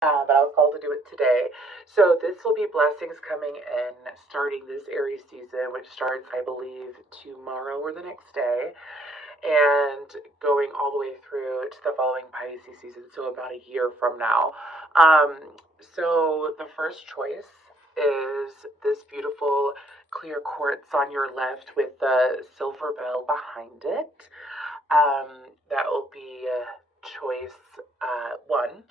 but I was called to do it today. So this will be blessings coming in, starting this Aries season, which starts, I believe, tomorrow or the next day, and going all the way through to the following Pisces season, so about a year from now. So the first choice is this beautiful clear quartz on your left with the silver bell behind it. That will be choice one.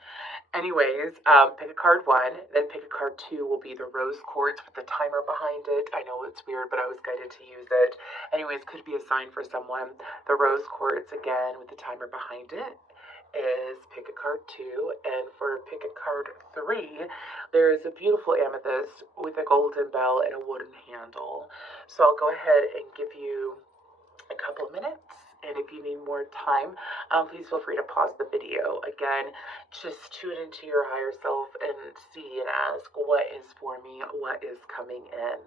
Anyways, pick a card one, then pick a card two will be the rose quartz with the timer behind it. I know it's weird, but I was guided to use it. Anyways, could be a sign for someone. The rose quartz again with the timer behind it is pick a card two, and for pick a card three, there is a beautiful amethyst with a golden bell and a wooden handle. So I'll go ahead and give you a couple of minutes. And if you need more time, please feel free to pause the video. Again, just tune into your higher self and see and ask, what is for me? What is coming in?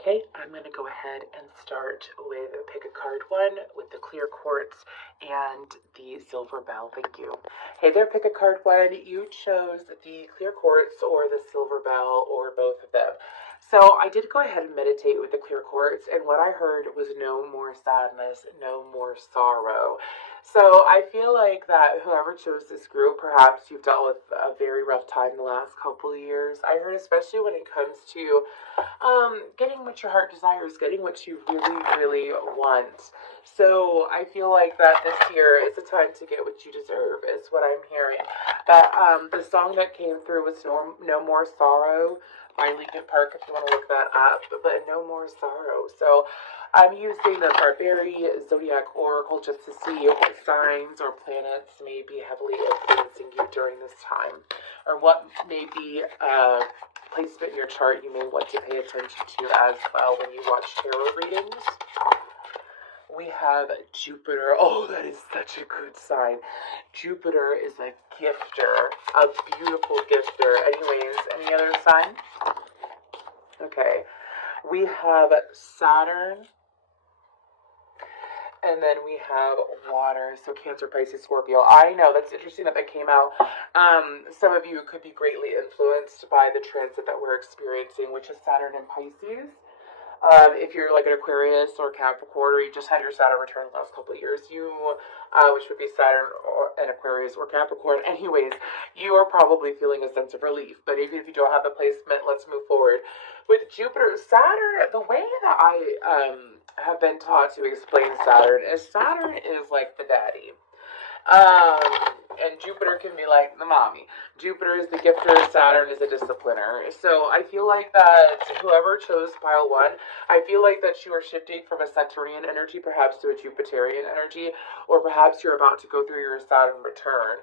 Okay, I'm going to go ahead and start with pick a card one with the clear quartz and the silver bell. Thank you. Hey there, pick a card one. You chose the clear quartz or the silver bell or both of them. So I did go ahead and meditate with the clear quartz, and what I heard was no more sadness, no more sorrow. So I feel like that whoever chose this group, perhaps you've dealt with a very rough time the last couple of years. I heard especially when it comes to getting what your heart desires, getting what you really, really want. So I feel like that this year is a time to get what you deserve, is what I'm hearing. That the song that came through was No More Sorrow by Linkin Park, if you want to look that up, but No More Sorrow. So I'm using the Barbary Zodiac Oracle just to see what signs or planets may be heavily influencing you during this time, or what may be placement in your chart you may want to pay attention to as well when you watch tarot readings. We have Jupiter. Oh, that is such a good sign. Jupiter is a gifter, a beautiful gifter. Anyways, any other sign? Okay. We have Saturn. And then we have water, so Cancer, Pisces, Scorpio. I know, that's interesting that came out. Some of you could be greatly influenced by the transit that we're experiencing, which is Saturn and Pisces. If you're like an Aquarius or Capricorn, or you just had your Saturn return the last couple of years, which would be Saturn or an Aquarius or Capricorn, anyways, you are probably feeling a sense of relief. But even if you don't have the placement, let's move forward. With Jupiter, Saturn, the way that I have been taught to explain Saturn is like the daddy. And Jupiter can be like the mommy. Jupiter is the gifter, Saturn is a discipliner. So I feel like that whoever chose pile one, I feel like that you are shifting from a Saturnian energy perhaps to a Jupiterian energy, or perhaps you're about to go through your Saturn return.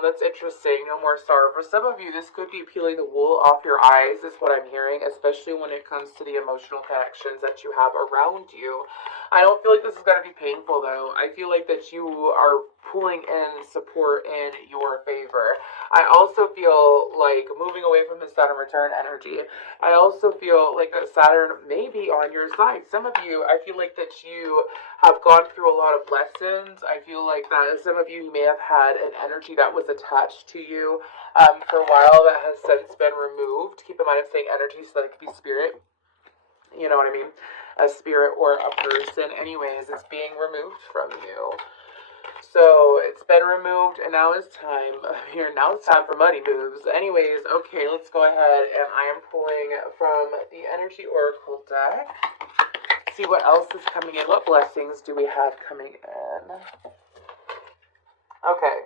That's interesting. No more sorrow. For some of you, this could be peeling the wool off your eyes, is what I'm hearing, especially when it comes to the emotional connections that you have around you. I don't feel like this is going to be painful, though. I feel like that you are pulling in support in your favor. I also feel like moving away from the Saturn return energy, I also feel like that Saturn may be on your side. Some of you, I feel like that you have gone through a lot of lessons. I feel like that some of you may have had an energy that was attached to you for a while that has since been removed. Keep in mind I'm saying energy so that it could be spirit. You know what I mean? A spirit or a person. Anyways, it's being removed from you. So it's been removed, and now it's time here. Now it's time for money moves. Anyways, okay, let's go ahead, and I am pulling from the Energy Oracle deck. See what else is coming in. What blessings do we have coming in? Okay,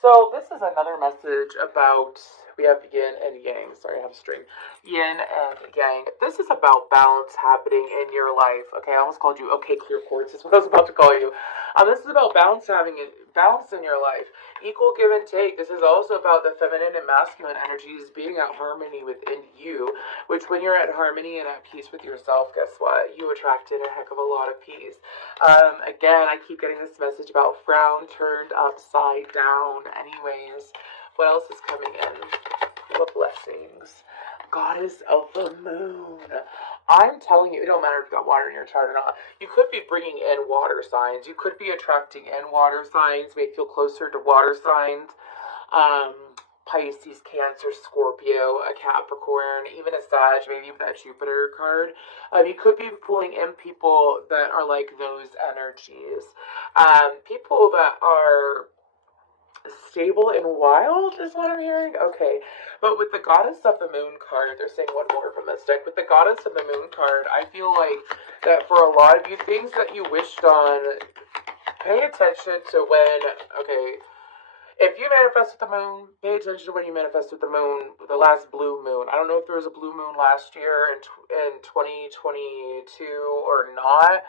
so this is another message about, we have yin and yang. Sorry, I have a string. Yin and yang. This is about balance happening in your life. Okay, I almost called you okay clear quartz. That's what I was about to call you. This is about balance in your life. Equal give and take. This is also about the feminine and masculine energies being at harmony within you, which when you're at harmony and at peace with yourself, guess what? You attract in a heck of a lot of peace. Again, I keep getting this message about frown turned upside down. Anyways, what else is coming in? Blessings. Goddess of the moon. I'm telling you, it don't matter if you got water in your chart or not. You could be bringing in water signs. You could be attracting in water signs, make you feel closer to water signs. Um, Pisces, Cancer, Scorpio, a Capricorn, even a Sag, maybe with that Jupiter card. You could be pulling in people that are like those energies. People that are stable and wild is what I'm hearing. Okay, but with the Goddess of the Moon card, they're saying one more from this deck. With the Goddess of the Moon card, I feel like that for a lot of you, things that you wished on, pay attention to when, okay, if you manifest with the moon, pay attention to when you manifest with the moon, the last blue moon. I don't know if there was a blue moon last year in 2022 or not.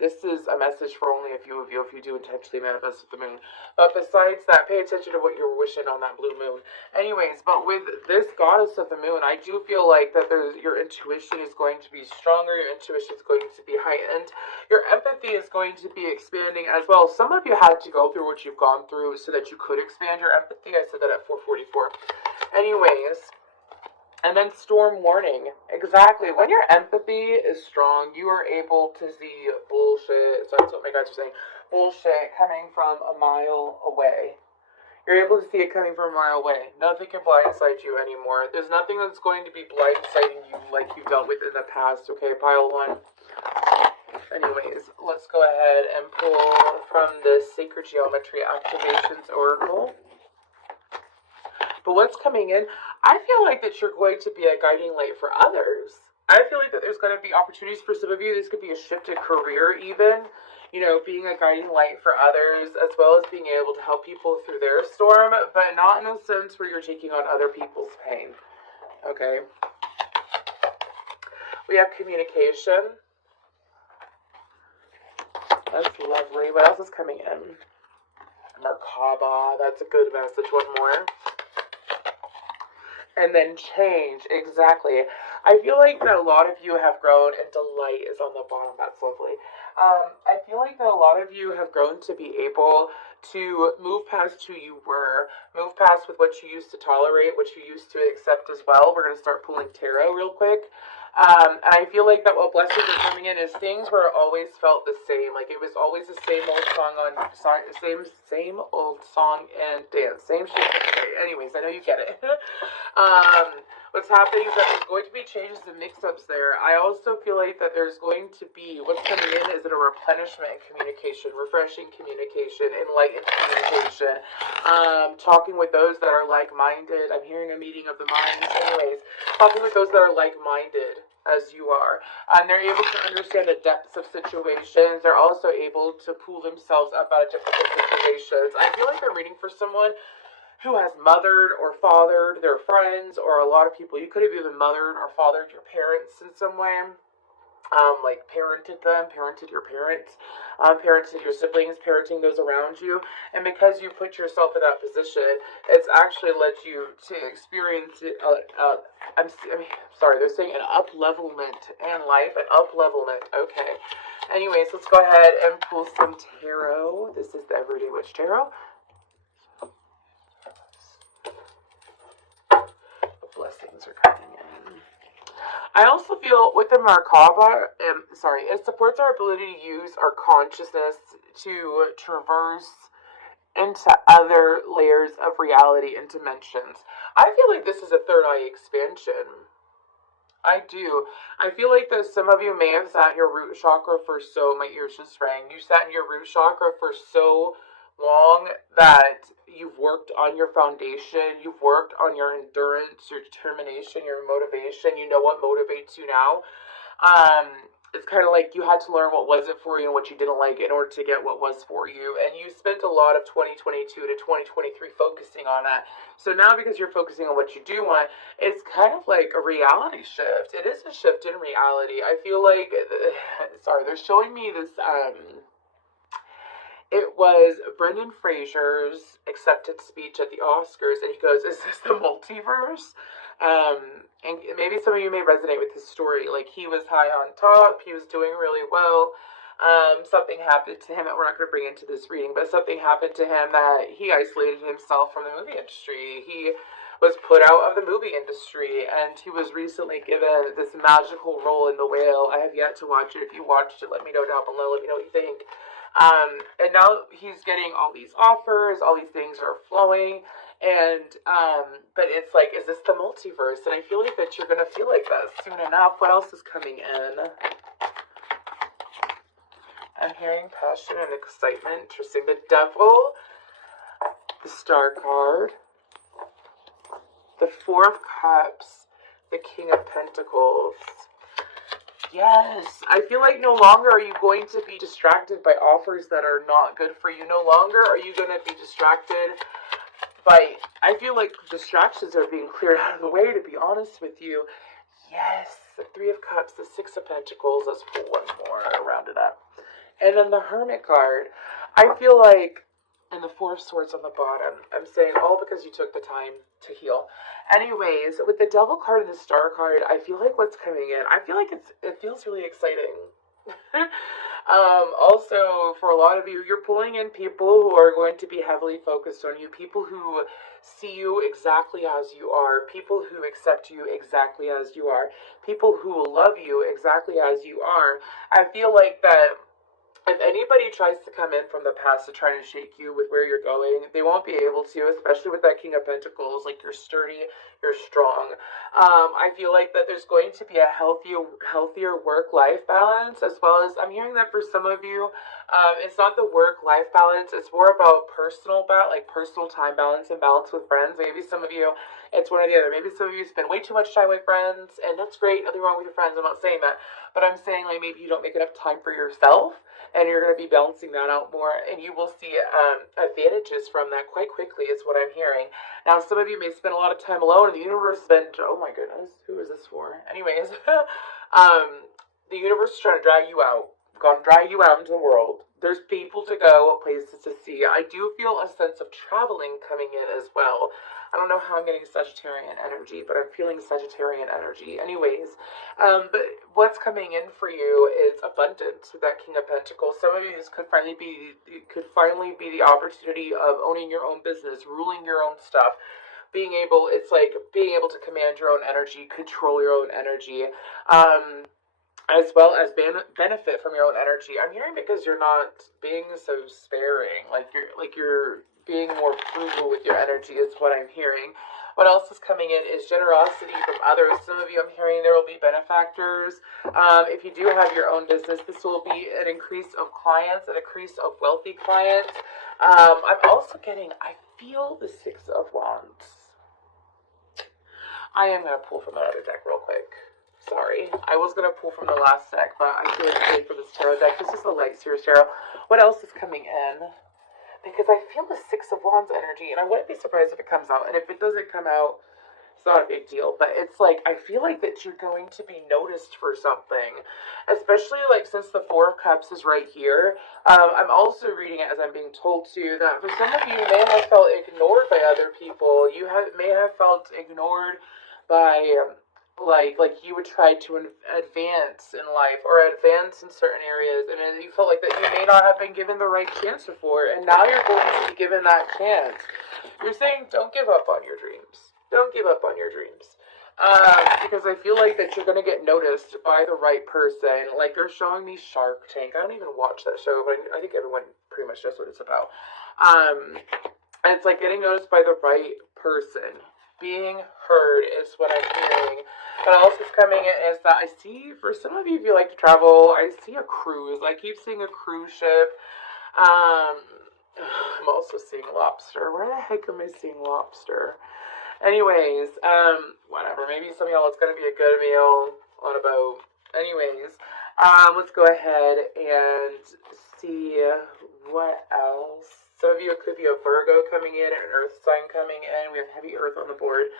This is a message for only a few of you if you do intentionally manifest with the moon. But besides that, pay attention to what you're wishing on that blue moon. Anyways, but with this Goddess of the Moon, I do feel like that your intuition is going to be stronger, your intuition is going to be heightened, your empathy is going to be expanding as well. Some of you had to go through what you've gone through so that you could expand your empathy. I said that at 4:44. Anyways, and then storm warning. Exactly. When your empathy is strong, you are able to see bullshit. So that's what my guys are saying. Bullshit coming from a mile away. You're able to see it coming from a mile away. Nothing can blindside you anymore. There's nothing that's going to be blindsiding you like you've dealt with in the past. Okay, pile one. Anyways, let's go ahead and pull from the Sacred Geometry Activations Oracle. But what's coming in, I feel like that you're going to be a guiding light for others. I feel like that there's going to be opportunities for some of you. This could be a shift in career even. You know, being a guiding light for others, as well as being able to help people through their storm, but not in a sense where you're taking on other people's pain. Okay. We have communication. That's lovely. What else is coming in? Merkaba. That's a good message. One more. And then change. Exactly. I feel like that a lot of you have grown, and delight is on the bottom. That's lovely. I feel like that a lot of you have grown to be able to move past who you were, move past with what you used to tolerate, what you used to accept as well. We're going to start pulling tarot real quick. And I feel like that what blessings are coming in is things where it always felt the same. Like it was always the same old same old song and dance. Same shit. Okay, anyways, I know you get it. What's happening is that there's going to be changes and mix-ups there. I also feel like that there's going to be, what's coming in is it a replenishment in communication, refreshing communication, enlightened communication, talking with those that are like-minded. I'm hearing a meeting of the minds. Anyways, talking with those that are like-minded as you are. They're able to understand the depths of situations. They're also able to pull themselves up out of difficult situations. I feel like they're reading for someone who has mothered or fathered their friends, or a lot of people. You could have even mothered or fathered your parents in some way. Like parented them, parented your parents, parented your siblings, parenting those around you. And because you put yourself in that position, it's actually led you to experience it. They're saying an up-levelment in life, an up-levelment. Okay. Anyways, let's go ahead and pull some tarot. This is the Everyday Witch Tarot. Blessings are coming in. I also feel with the Merkaba, it supports our ability to use our consciousness to traverse into other layers of reality and dimensions. I feel like this is a third eye expansion. I do. I feel like that some of you may have sat in your root chakra for my ears just rang. You sat in your root chakra for so long that you've worked on your foundation, you've worked on your endurance, your determination, your motivation. You know what motivates you now. It's kind of like you had to learn what wasn't for you and what you didn't like in order to get what was for you. And you spent a lot of 2022 to 2023 focusing on that. So now because you're focusing on what you do want, it's kind of like a reality shift. It is a shift in reality. I feel like, they're showing me this, it was Brendan Fraser's acceptance speech at the Oscars, and he goes, "Is this the multiverse?" And maybe some of you may resonate with his story. Like, he was high on top, he was doing really well. Something happened to him that we're not going to bring into this reading, but something happened to him that he isolated himself from the movie industry. He was put out of the movie industry, and he was recently given this magical role in The Whale. I have yet to watch it. If you watched it, let me know down below. Let me know what you think. And now he's getting all these offers, all these things are flowing, and but it's like, is this the multiverse? And I feel like that you're gonna feel like that soon enough. What else is coming in? I'm hearing passion and excitement. Interesting. The Devil, the Star card, the Four of Cups, the King of Pentacles. Yes, I feel like no longer are you going to be distracted by offers that are not good for you. No longer are you going to be distracted by, I feel like distractions are being cleared out of the way, to be honest with you. Yes, the Three of Cups, the Six of Pentacles. Let's pull one more, round it up. And then the Hermit card. I feel like, and the Four of Swords on the bottom, I'm saying all because you took the time to heal. Anyways, with the Devil card and the Star card, I feel like what's coming in, I feel like it feels really exciting. Also, for a lot of you, you're pulling in people who are going to be heavily focused on you, people who see you exactly as you are, people who accept you exactly as you are, people who love you exactly as you are. I feel like that if anybody tries to come in from the past to try to shake you with where you're going, they won't be able to, especially with that King of Pentacles. Like, you're sturdy, you're strong. I feel like that there's going to be a healthier work-life balance, as well as, I'm hearing that for some of you, it's not the work-life balance, it's more about personal time balance and balance with friends. Maybe some of you, it's one or the other. Maybe some of you spend way too much time with friends, and that's great, nothing wrong with your friends, I'm not saying that. But I'm saying, like, maybe you don't make enough time for yourself, and you're going to be balancing that out more, and you will see advantages from that quite quickly, is what I'm hearing. Now, some of you may spend a lot of time alone, and the universe has been, oh my goodness, who is this for? Anyways, the universe is trying to drag you out, gonna drag you out into the world. There's people to go, places to see. I do feel a sense of traveling coming in as well. I don't know how I'm getting Sagittarian energy, but I'm feeling Sagittarian energy. Anyways, but what's coming in for you is abundance with that King of Pentacles. Some of you, this could finally be the opportunity of owning your own business, ruling your own stuff. It's like being able to command your own energy, control your own energy, as well as benefit from your own energy. I'm hearing because you're not being so sparing, like you're being more frugal with your energy is what I'm hearing. What else is coming in is generosity from others. Some of you, I'm hearing there will be benefactors. If you do have your own business, this will be an increase of clients, an increase of wealthy clients. I'm also getting, I feel the Six of Wands. I am going to pull from the other deck real quick. Sorry. I was going to pull from the last deck, but I feel like pulling from this tarot deck. This is the Light Series Tarot. What else is coming in? Because I feel the Six of Wands energy, and I wouldn't be surprised if it comes out. And if it doesn't come out, it's not a big deal. But it's like, I feel like that you're going to be noticed for something. Especially, like, since the Four of Cups is right here. I'm also reading it as I'm being told to, that for some of you may have felt ignored by other people. You may have felt ignored by... like you would try to advance in life or advance in certain areas, and you felt like that you may not have been given the right chance before, and now you're going to be given that chance. You're saying, don't give up on your dreams. Don't give up on your dreams. Because I feel like that you're going to get noticed by the right person. Like, they're showing me Shark Tank. I don't even watch that show, but I think everyone pretty much knows what it's about. And it's like getting noticed by the right person. Being heard is what I'm hearing. What else is coming in is that I see, for some of you, if you like to travel, I see a cruise. I keep seeing a cruise ship. I'm also seeing lobster. Where the heck am I seeing lobster? Anyways, whatever. Maybe some of y'all, it's going to be a good meal on a boat. Anyways, let's go ahead and see what else. Some of you, it could be a Virgo coming in, an Earth sign coming in. We have heavy Earth on the board.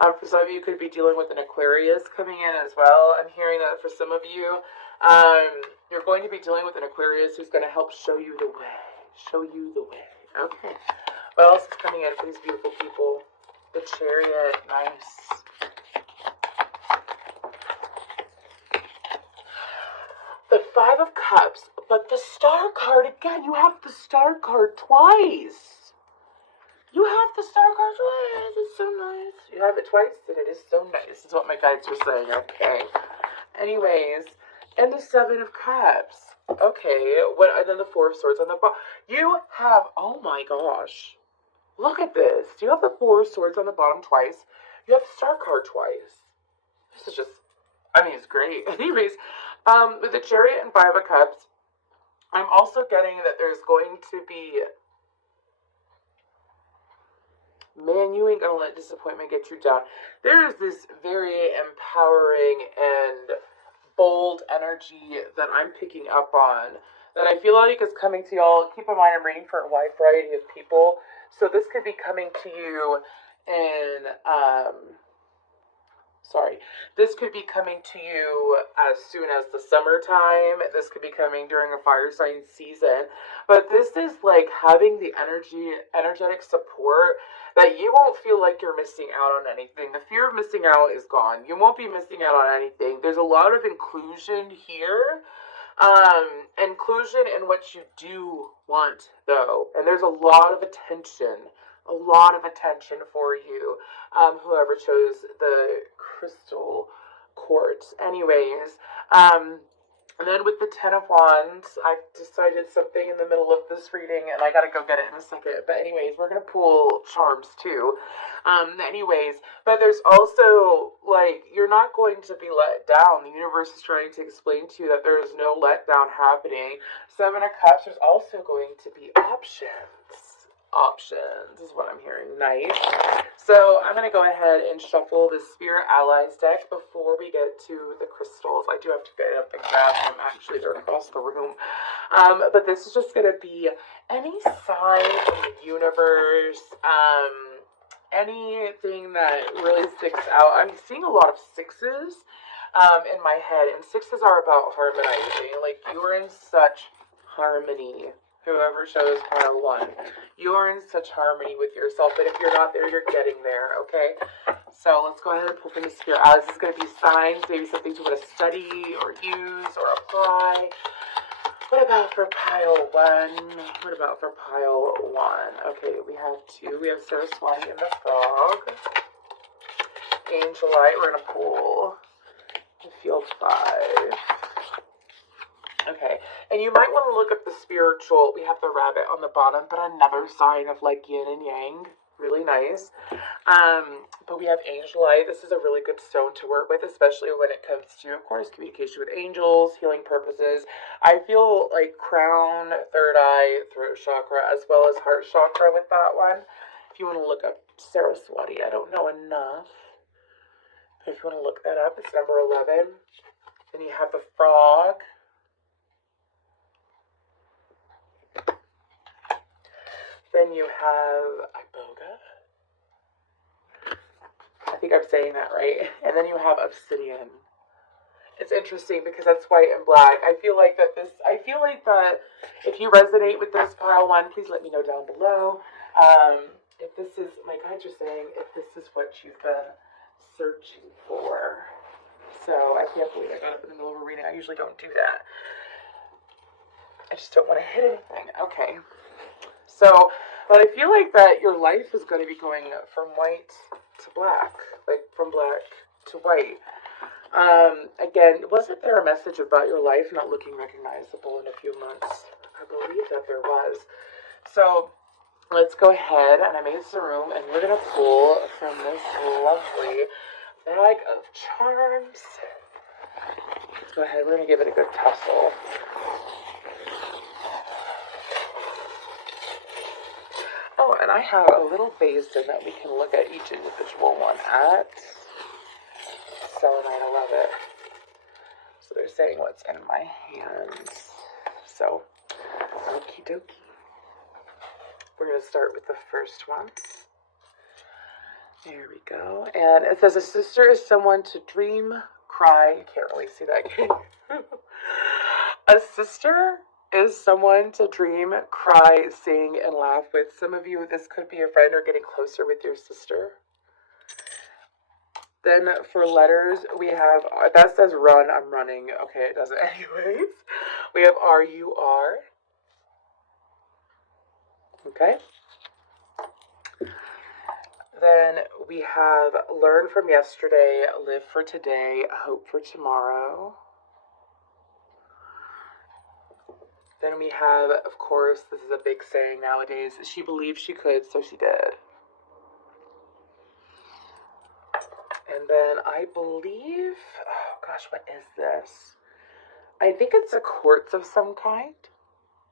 For some of you, could be dealing with an Aquarius coming in as well. I'm hearing that for some of you, you're going to be dealing with an Aquarius who's going to help show you the way. Show you the way. Okay. What else is coming in for these beautiful people? The Chariot. Nice. The Five of Cups. But the Star card, again, you have the Star card twice. You have the star card twice. It's so nice. You have it twice, and it is so nice. Is what my guides were saying. Okay. Anyways, and the Seven of Cups. Okay. What? And then the Four of Swords on the bottom. You have. Oh my gosh. Look at this. You have the Four of Swords on the bottom twice. You have the Star card twice. This is just. I mean, it's great. Anyways, with the Chariot and Five of Cups, I'm also getting that there's going to be. Man, you ain't gonna let disappointment get you down. There's this very empowering and bold energy that I'm picking up on that I feel like is coming to y'all. Keep in mind, I'm reading for a wide variety of people, so this could be coming to you in this could be coming to you as soon as the summertime. This could be coming during a fire sign season. But this is like having the energetic support that you won't feel like you're missing out on anything. The fear of missing out is gone. You won't be missing out on anything. There's a lot of inclusion here. Inclusion in what you do want, though. And there's a lot of attention. A lot of attention for you. Whoever chose the crystal quartz. Anyways, and then with the Ten of Wands, I've decided something in the middle of this reading, and I gotta go get it in a second. But anyways, we're gonna pull charms too. But there's also, like, you're not going to be let down. The universe is trying to explain to you that there is no letdown happening. Seven of Cups, there's also going to be options is what I'm hearing. Nice. So I'm going to go ahead and shuffle the Spirit Allies deck before we get to the crystals. I do have to get up and grab them. Actually, they're across the room. But this is just going to be any sign from the universe, anything that really sticks out. I'm seeing a lot of sixes in my head, and sixes are about harmonizing. Like, you are in such harmony. Whoever chose pile one, you are in such harmony with yourself, but if you're not there, you're getting there, okay? So let's go ahead and pull from the Spirit. This is going to be signs, maybe something you want to study or use or apply. What about for pile one? What about for pile one? Okay, we have two. We have Saraswati and the Frog. Angelite, we're going to pull the Field 5. Okay, and you might want to look up the spiritual. We have the rabbit on the bottom, but another sign of like yin and yang. Really nice. But we have Angelite. This is a really good stone to work with, especially when it comes to, of course, communication with angels, healing purposes. I feel like crown, third eye, throat chakra, as well as heart chakra with that one. If you want to look up Saraswati, I don't know enough. But if you want to look that up, it's number 11. Then you have the frog. Then you have Iboga. I think I'm saying that right. And then you have Obsidian. It's interesting because that's white and black. I feel like that if you resonate with this pile one, please let me know down below. If this is, my guides are saying, if this is what you've been searching for. So I can't believe I got up in the middle of a reading. I usually don't do that. I just don't want to hit anything. Okay. So, but I feel like that your life is going to be going from white to black, like from black to white. Again, wasn't there a message about your life not looking recognizable in a few months? I believe that there was. So, let's go ahead, and I made some room, and we're going to pull from this lovely bag of charms. Let's go ahead, we're going to give it a good tussle. Oh, and I have a little basin that we can look at each individual one at. Selenite, I love it. So they're saying what's in my hands. So, okie dokie. We're going to start with the first one. There we go. And it says, a sister is someone to dream, cry. You can't really see that, can you? A sister is someone to dream, cry, sing, and laugh with. Some of you, this could be a friend or getting closer with your sister. Then for letters, we have, that says run, I'm running. Okay, it doesn't anyways. We have R-U-R. Okay. Then we have learn from yesterday, live for today, hope for tomorrow. Then we have, of course, this is a big saying nowadays, she believed she could, so she did. And then I believe, oh gosh, what is this? I think it's a quartz of some kind.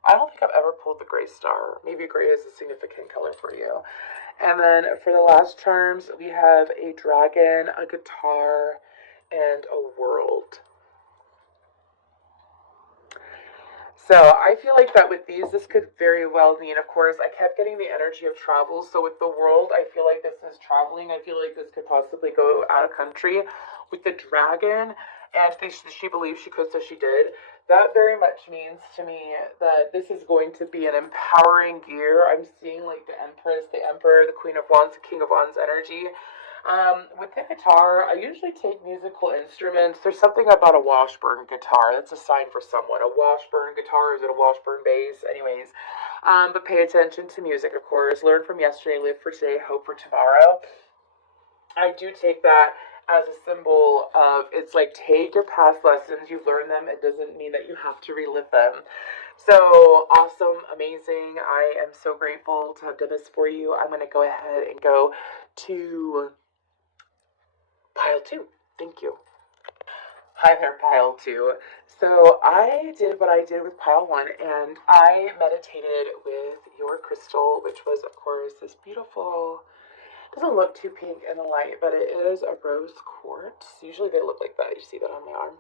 I don't think I've ever pulled the gray star. Maybe gray is a significant color for you. And then for the last charms, we have a dragon, a guitar, and a world. So I feel like that with these, this could very well mean, of course, I kept getting the energy of travel. So with the world, I feel like this is traveling. I feel like this could possibly go out of country. With the dragon, and she believed she could, so she did. That very much means to me that this is going to be an empowering year. I'm seeing like the Empress, the Emperor, the Queen of Wands, the King of Wands energy. With the guitar, I usually take musical instruments. There's something about a Washburn guitar. That's a sign for someone. A Washburn guitar, is it a Washburn bass? Anyways, but pay attention to music, of course. Learn from yesterday, live for today, hope for tomorrow. I do take that as a symbol of, it's like, take your past lessons, you've learned them, it doesn't mean that you have to relive them. So awesome, amazing. I am so grateful to have done this for you. I'm going to go ahead and go to pile 2. Thank you. Hi there, pile 2. So I did what I did with pile 1, and I meditated with your crystal, which was, of course, this beautiful, doesn't look too pink in the light, but it is a rose quartz. Usually they look like that. You see that on my arm.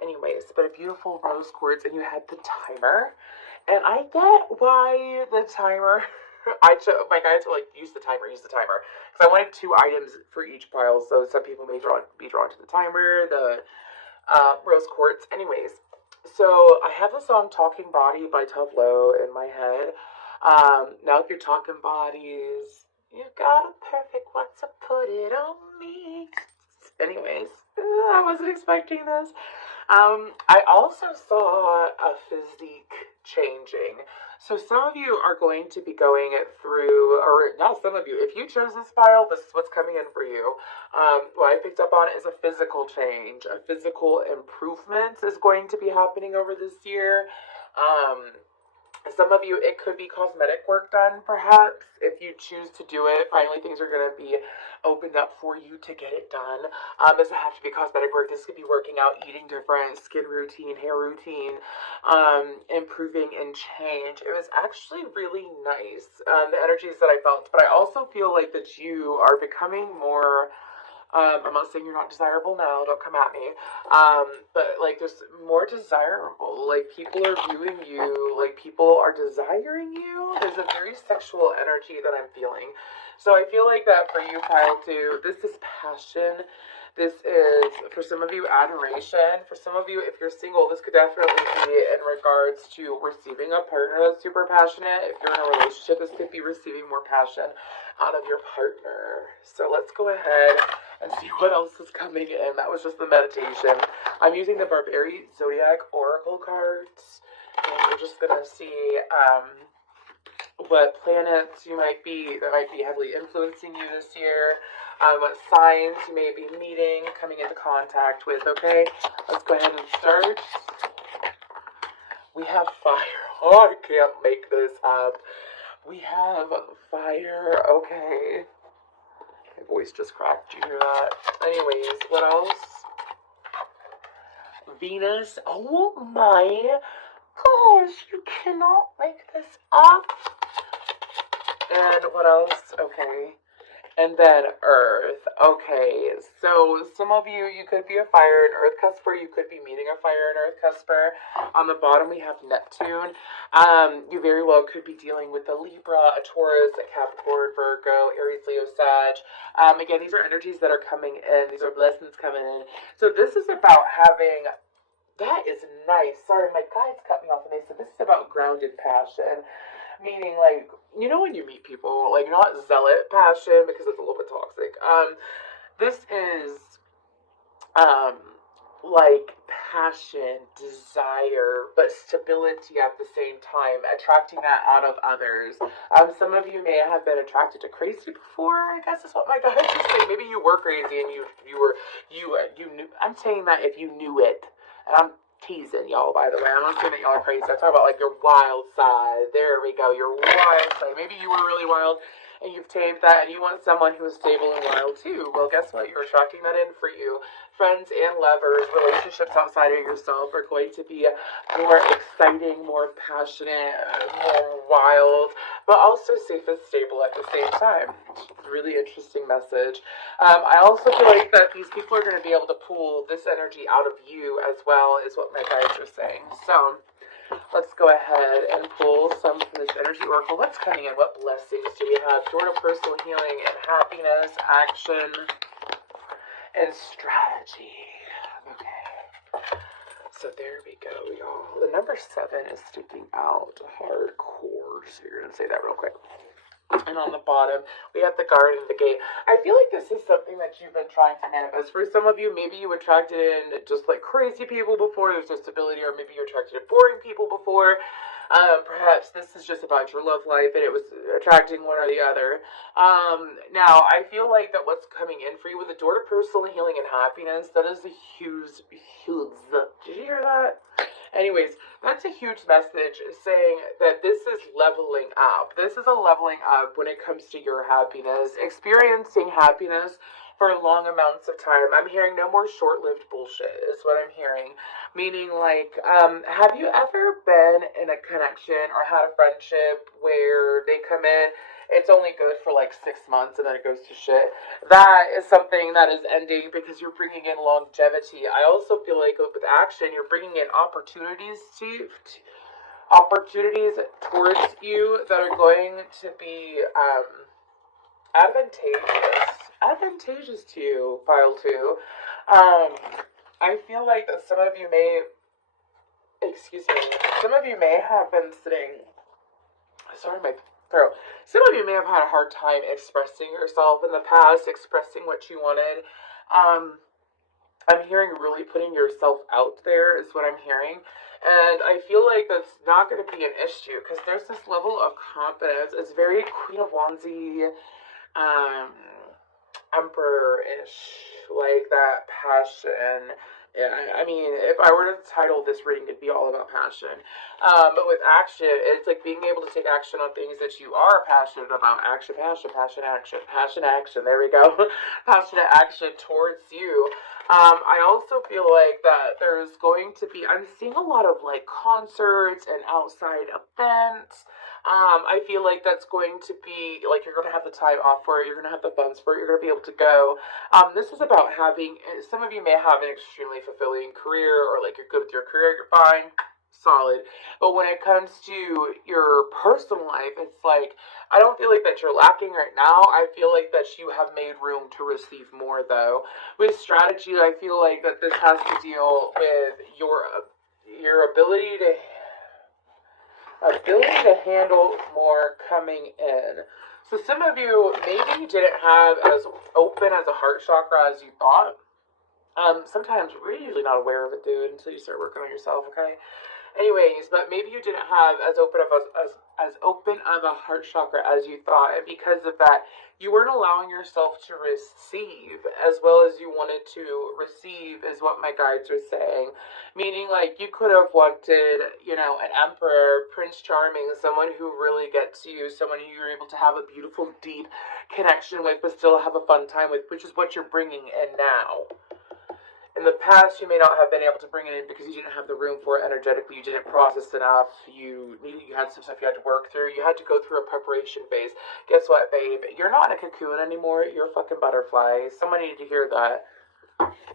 Anyways, but a beautiful rose quartz, and you had the timer. And I get why the timer, my guys were like, use the timer. Because I wanted 2 items for each pile, so some people may be drawn to the timer, the rose quartz. Anyways, so I have the song Talking Body by Tovlo in my head. Now if you're talking bodies, you got a perfect one, so put it on me. Anyways, I wasn't expecting this. I also saw a physique changing. So some of you are going to be going through, or not some of you, if you chose this file, this is what's coming in for you. What I picked up on is a physical change. A physical improvement is going to be happening over this year. Some of you, it could be cosmetic work done, perhaps. If you choose to do it, finally things are going to be opened up for you to get it done. Doesn't have to be cosmetic work. This could be working out, eating different, skin routine, hair routine, improving and change. It was actually really nice, the energies that I felt. But I also feel like that you are becoming more... I'm not saying you're not desirable now, don't come at me. But like just more desirable. Like people are viewing you, like people are desiring you. There's a very sexual energy that I'm feeling. So I feel like that for you, pile 2, this is passion. This is, for some of you, adoration. For some of you, if you're single, this could definitely be in regards to receiving a partner that's super passionate. If you're in a relationship, this could be receiving more passion out of your partner. So let's go ahead and see what else is coming in. That was just the meditation. I'm using the Barbary Zodiac Oracle cards, and we're just going to see what planets that might be heavily influencing you this year. What signs you may be meeting, coming into contact with, okay? Let's go ahead and start. We have fire. Oh, I can't make this up. We have fire, okay. My voice just cracked, did you hear that? Anyways, what else? Venus, oh my gosh, you cannot make this up. And what else? Okay. And then Earth. Okay, so some of you, you could be a fire and Earth cusper. You could be meeting a fire and Earth cusper. On the bottom, we have Neptune. You very well could be dealing with a Libra, a Taurus, a Capricorn, Virgo, Aries, Leo, Sag. Again, these are energies that are coming in. These are blessings coming in. So this is about having... That is nice. Sorry, my guides cut me off and they said this is about grounded passion. Meaning, like, you know when you meet people, like, not zealot passion, because it's a little bit toxic. This is, like passion, desire, but stability at the same time, attracting that out of others. Some of you may have been attracted to crazy before. I guess is what my guys are saying. Maybe you were crazy and you knew. I'm saying that if you knew it, and I'm teasing y'all, by the way. I'm not saying that y'all are crazy. I'm talking about like your wild side. There we go, your wild side. Maybe you were really wild and you've tamed that and you want someone who is stable and wild too. Well, guess what? You're attracting that in for you. Friends and lovers, relationships outside of yourself are going to be more exciting, more passionate, more wild, but also safe and stable at the same time. Really interesting message. I also feel like that these people are going to be able to pull this energy out of you as well, is what my guides are saying. So let's go ahead and pull some from this energy oracle. What's coming in? What blessings do we have? Door to personal healing and happiness, action, and strategy. Okay. So there we go, y'all. The number 7 is sticking out hardcore. So you're going to say that real quick. And on the bottom, we have the guard and the gate. I feel like this is something that you've been trying to manifest. For some of you, maybe you attracted in just like crazy people before there's disability, or maybe you attracted in boring people before. Perhaps this is just about your love life and it was attracting one or the other. Now, I feel like that what's coming in for you with the door to personal healing and happiness, that is a huge, did you hear that? Anyways, that's a huge message saying that this is leveling up. This is a leveling up when it comes to your happiness. Experiencing happiness for long amounts of time. I'm hearing no more short-lived bullshit is what I'm hearing. Meaning like, have you ever been in a connection or had a friendship where they come in, it's only good for like 6 months and then it goes to shit? That is something that is ending because you're bringing in longevity. I also feel like with action, you're bringing in opportunities towards you that are going to be advantageous to you, file 2. I feel like that some of you may have been sitting, sorry, my throat. Some of you may have had a hard time expressing yourself in the past, expressing what you wanted. I'm hearing really putting yourself out there is what I'm hearing. And I feel like that's not going to be an issue because there's this level of confidence. It's very Queen of Wandsy, Emperor-ish, like that passion. Yeah, I mean, if I were to title this reading, it'd be all about passion. But with action, it's like being able to take action on things that you are passionate about. Action, action. There we go. Passionate action towards you. I also feel like that there's going to be, I'm seeing a lot of like concerts and outside events. I feel like that's going to be, like, you're going to have the time off for it, you're going to have the funds for it, you're going to be able to go. This is about having, some of you may have an extremely fulfilling career, or, like, you're good with your career, you're fine, solid. But when it comes to your personal life, it's like, I don't feel like that you're lacking right now. I feel like that you have made room to receive more, though. With strategy, I feel like that this has to deal with your ability to handle more coming in. So some of you, maybe you didn't have as open as a heart chakra as you thought. Sometimes we're usually not aware of it, dude, until you start working on yourself, okay? Anyways, but maybe you didn't have as open of a heart chakra as you thought, and because of that, you weren't allowing yourself to receive as well as you wanted to receive, is what my guides are saying. Meaning, like, you could have wanted, an emperor, Prince Charming, someone who really gets you, someone who you're able to have a beautiful, deep connection with, but still have a fun time with, which is what you're bringing in now. In the past, you may not have been able to bring it in because you didn't have the room for it energetically. You didn't process enough. You had some stuff you had to work through. You had to go through a preparation phase. Guess what, babe? You're not in a cocoon anymore. You're a fucking butterfly. Someone needed to hear that.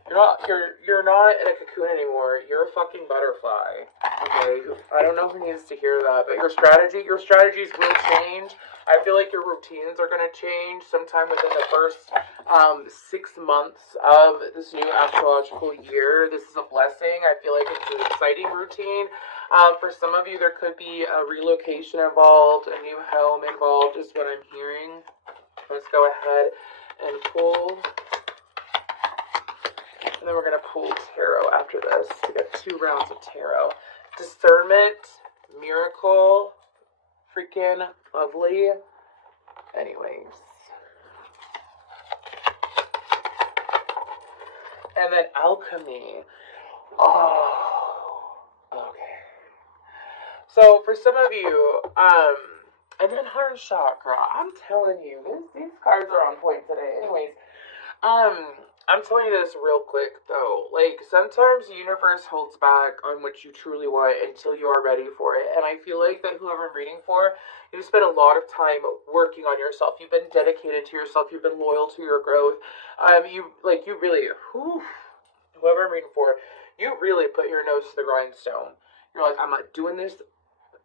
You're not in a cocoon anymore. You're a fucking butterfly. Okay? I don't know who needs to hear that, but your strategies will change. I feel like your routines are going to change sometime within the first 6 months of this new astrological year. This is a blessing. I feel like it's an exciting routine. For some of you, there could be a relocation involved, a new home involved, is what I'm hearing. Let's go ahead and pull And then we're going to pull tarot after this. We got 2 rounds of tarot. Discernment, miracle, freaking lovely. Anyways. And then alchemy. Oh, okay. So for some of you, and then heart chakra. I'm telling you, these cards are on point today. Anyways, I'm telling you this real quick though. Like, sometimes the universe holds back on what you truly want until you are ready for it. And I feel like that whoever I'm reading for, you've spent a lot of time working on yourself. You've been dedicated to yourself. You've been loyal to your growth. You really, whoever I'm reading for, you really put your nose to the grindstone. You're like, I'm not doing this.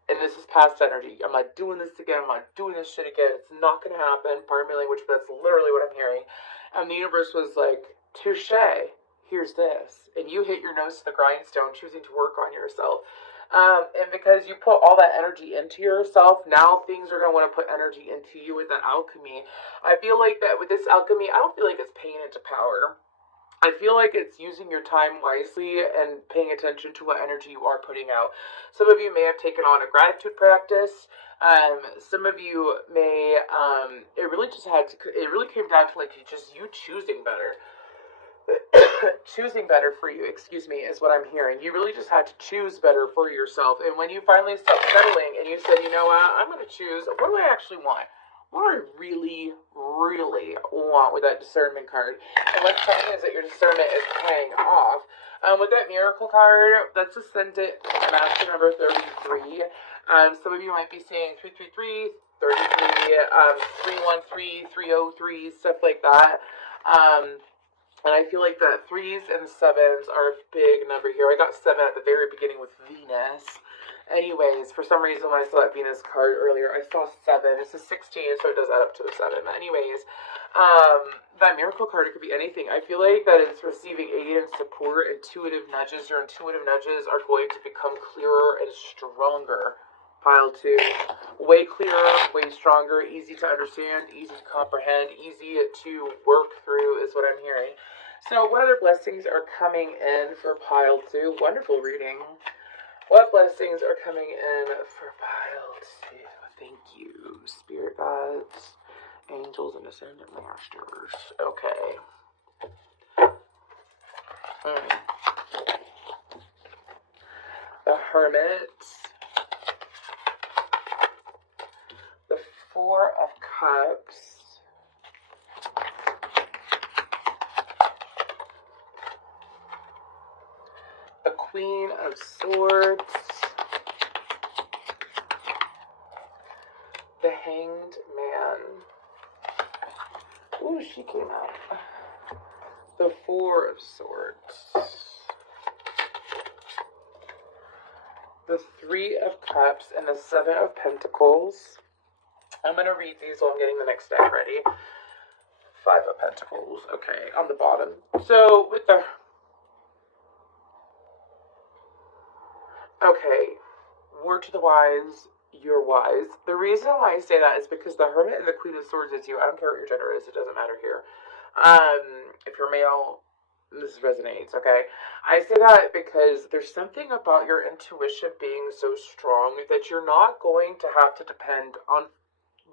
And this is past energy. I'm not doing this again. I'm not doing this shit again. It's not going to happen. Pardon my language, but that's literally what I'm hearing. And the universe was like, touche, here's this. And you hit your nose to the grindstone, choosing to work on yourself. And because you put all that energy into yourself, now things are going to want to put energy into you with that alchemy. I feel like that with this alchemy, I don't feel like it's paying into power. I feel like it's using your time wisely and paying attention to what energy you are putting out. Some of you may have taken on a gratitude practice. Some of you may, it really came down to like just you choosing better. Choosing better for you, excuse me, is what I'm hearing. You really just had to choose better for yourself. And when you finally stopped settling and you said, you know what, I'm going to choose, what do I actually want? What do I really, really want with that discernment card? And what's telling me is that your discernment is paying off. With that miracle card, that's Ascendant Master number 33. Some of you might be saying 333, 33, 313, 303, stuff like that. And I feel like the 3s and 7s are a big number here. I got 7 at the very beginning with Venus. Anyways, for some reason when I saw that Venus card earlier, I saw 7. It's a 16, so it does add up to a 7. Anyways, that miracle card, it could be anything. I feel like that it's receiving aid and support. Intuitive nudges. Your intuitive nudges are going to become clearer and stronger. Pile 2. Way clearer, way stronger, easy to understand, easy to comprehend, easy to work through is what I'm hearing. So what other blessings are coming in for pile 2? Wonderful reading. What blessings are coming in for pile 2? Thank you, spirit guides, angels, and ascendant masters. Okay. The Hermit. The 4 of Cups. The Queen of Swords. The Hanged Man. Ooh, she came out. The 4 of Swords. The 3 of Cups and the 7 of Pentacles. I'm going to read these while I'm getting the next deck ready. 5 of Pentacles. Okay, on the bottom. So, with the... Okay, word to the wise, you're wise. The reason why I say that is because the Hermit and the Queen of Swords is you. I don't care what your gender is. It doesn't matter here. If you're male, this resonates, okay? I say that because there's something about your intuition being so strong that you're not going to have to depend on,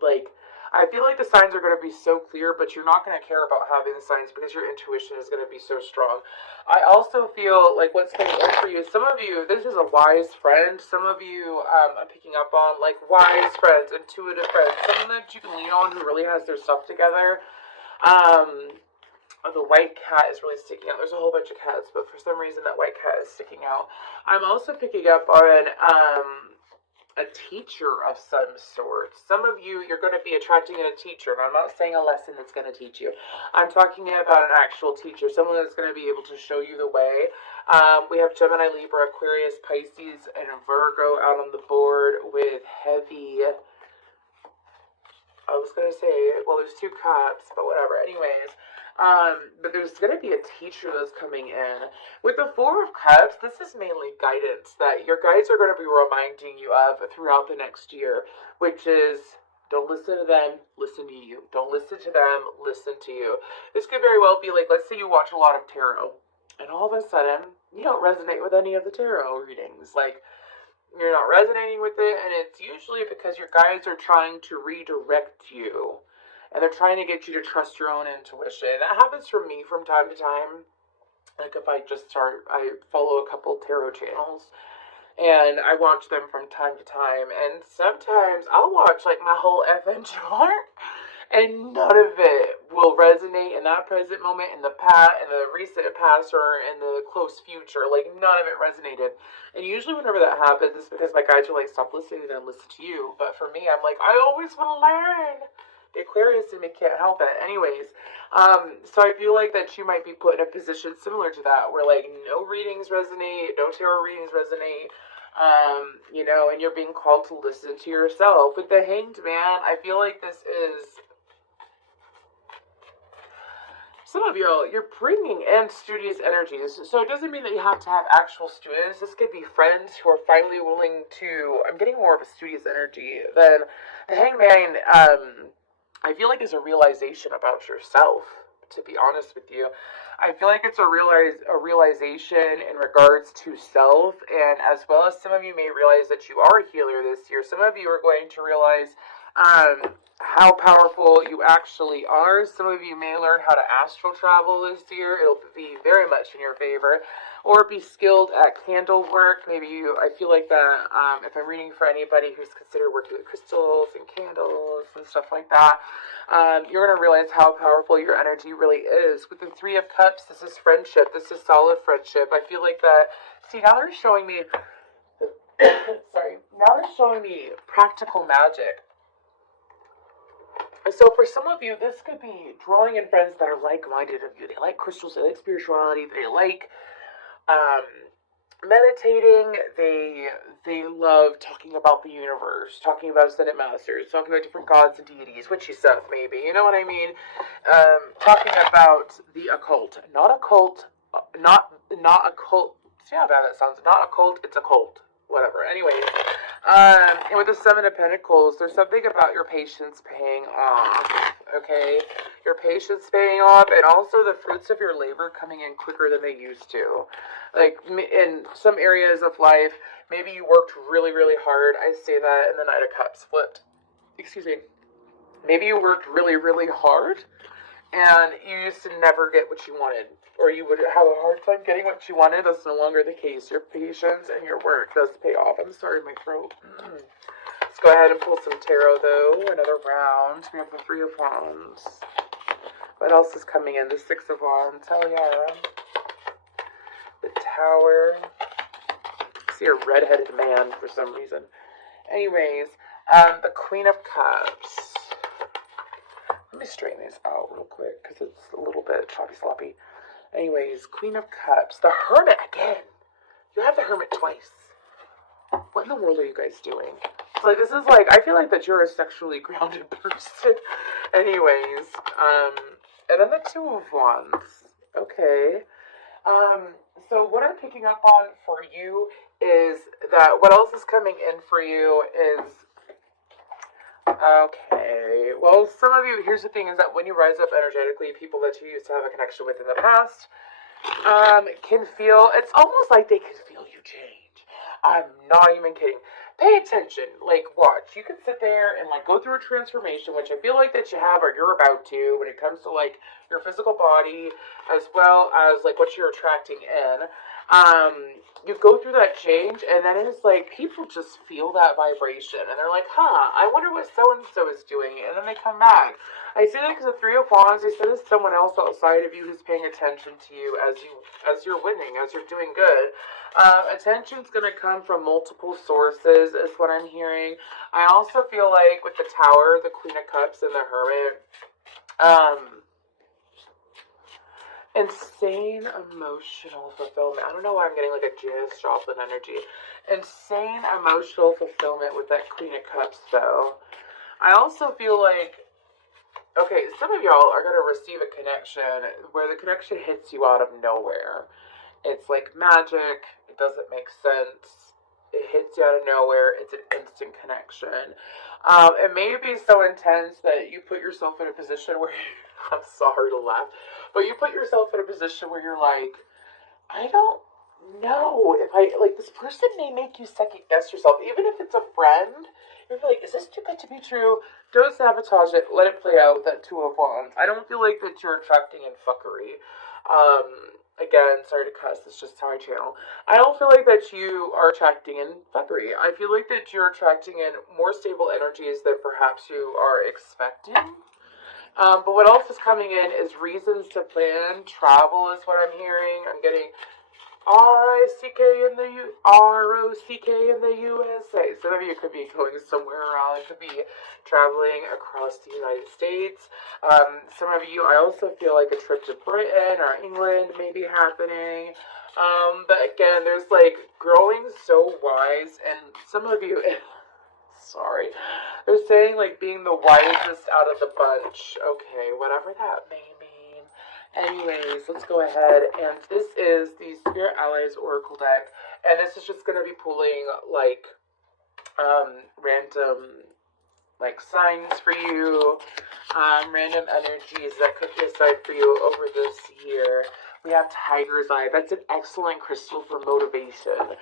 like, I feel like the signs are going to be so clear, but you're not going to care about having the signs because your intuition is going to be so strong. I also feel like what's coming in for you, some of you, this is a wise friend. Some of you, I'm picking up on, like, wise friends, intuitive friends, someone that you can lean on who really has their stuff together. The white cat is really sticking out. There's a whole bunch of cats, but for some reason that white cat is sticking out. I'm also picking up on, a teacher of some sort. Some of you, you're going to be attracting in a teacher, and I'm not saying a lesson that's going to teach you. I'm talking about an actual teacher, someone that's going to be able to show you the way. We have Gemini, Libra, Aquarius, Pisces, and Virgo out on the board with heavy... I was going to say, well, there's 2 cups, but whatever. Anyways, but there's going to be a teacher that's coming in. With the 4 of Cups, this is mainly guidance that your guides are going to be reminding you of throughout the next year, which is don't listen to them, listen to you. Don't listen to them, listen to you. This could very well be like, let's say you watch a lot of tarot. and all of a sudden, you don't resonate with any of the tarot readings. Like, you're not resonating with it, and it's usually because your guides are trying to redirect you, and they're trying to get you to trust your own intuition. That happens for me from time to time. Like, if I follow a couple tarot channels, and I watch them from time to time, and sometimes I'll watch like my whole FN chart, and none of it will resonate in that present moment, in the past, in the recent past, or in the close future. Like, none of it resonated. And usually whenever that happens, it's because my guides are like, stop listening to them, listen to you. But for me, I'm like, I always want to learn. The Aquarius in me can't help it. Anyways, so I feel like that you might be put in a position similar to that, where like no readings resonate, no tarot readings resonate, and you're being called to listen to yourself. With the Hanged Man, I feel like this is, some of y'all, you're bringing in studious energies. So it doesn't mean that you have to have actual students. This could be friends who are finally willing to, I'm getting more of a studious energy than the Hanged Man. I feel like it's a realization about yourself, to be honest with you. I feel like it's a realization in regards to self, and as well as some of you may realize that you are a healer this year. Some of you are going to realize how powerful you actually are. Some of you may learn how to astral travel this year. It'll be very much in your favor. Or be skilled at candle work. I feel like that if I'm reading for anybody who's considered working with crystals and candles and stuff like that, you're going to realize how powerful your energy really is. With the Three of Cups, this is friendship. This is solid friendship. I feel like that, see, now they're showing me, now they're showing me practical magic. So for some of you, this could be drawing in friends that are like-minded of you. They like crystals, they like spirituality, they like meditating, they love talking about the universe, talking about ascended masters, talking about different gods and deities, witchy stuff maybe, you know what I mean? Talking about the occult. Not a cult, not a cult. See how bad that sounds? Not a cult, it's a cult. Whatever. Anyways, and with the Seven of Pentacles, there's something about your patience paying off, okay? Your patience paying off, and also the fruits of your labor coming in quicker than they used to. Like, in some areas of life, maybe you worked really, really hard. I say that, and the Knight of Cups flipped. Excuse me. Maybe you worked really, really hard, and you used to never get what you wanted, or you would have a hard time getting what you wanted. That's no longer the case. Your patience and your work does pay off. I'm sorry, my throat. Let's go ahead and pull some tarot, though. Another round. We have the Three of Wands. What else is coming in? The Six of Wands. Hell yeah. The Tower. I see a red-headed man for some reason. Anyways, the Queen of Cups. Let me straighten these out real quick, because it's a little bit choppy-sloppy. Anyways, Queen of Cups. The Hermit again. You have the Hermit twice. What in the world are you guys doing? Like, this is like, I feel like that you're a sexually grounded person. Anyways, and then the Two of Wands. Okay. So what I'm picking up on for you is that what else is coming in for you is, okay, well, some of you, here's the thing, is that when you rise up energetically, people that you used to have a connection with in the past, can feel, it's almost like they can feel you change. I'm not even kidding. Pay attention. Like, watch. You can sit there and, like, go through a transformation, which I feel like that you have or you're about to when it comes to, like, your physical body as well as, like, what you're attracting in. You go through that change, and then it's like people just feel that vibration, and they're like, huh, I wonder what so-and-so is doing, and then they come back. I say that because the Three of Wands, they said there's someone else outside of you who's paying attention to you as you're winning, as you're doing good. Attention's going to come from multiple sources, is what I'm hearing. I also feel like with the Tower, the Queen of Cups, and the Hermit, insane emotional fulfillment. I don't know why I'm getting like a Janis Joplin energy. Insane emotional fulfillment with that Queen of Cups, though. I also feel like, okay, some of y'all are going to receive a connection where the connection hits you out of nowhere. It's like magic. It doesn't make sense. It hits you out of nowhere. It's an instant connection. It may be so intense that you put yourself in a position where I'm sorry to laugh, but you put yourself in a position where you're like, I don't know if I like this person may make you second guess yourself, even if it's a friend. You're like, is this too good to be true? Don't sabotage it. Let it play out with that Two of Wands. I don't feel like that you're attracting in fuckery. Again, sorry to cuss. It's just how I channel. I don't feel like that you are attracting in fuckery. I feel like that you're attracting in more stable energies than perhaps you are expecting. But what else is coming in is reasons to plan. Travel is what I'm hearing. I'm getting R-I-C-K in the R-O-C-K in the USA. Some of you could be going somewhere around. It could be traveling across the United States. Some of you, I also feel like a trip to Britain or England may be happening. But again, there's like growing so wise, and some of you, sorry, they're saying like being the wisest out of the bunch. Okay, whatever that may mean. Anyways, let's go ahead, and this is the Spirit Allies Oracle deck, and this is just going to be pulling, like, random, like, signs for you, random energies that could be assigned for you over this year. We have Tiger's Eye. That's an excellent crystal for motivation.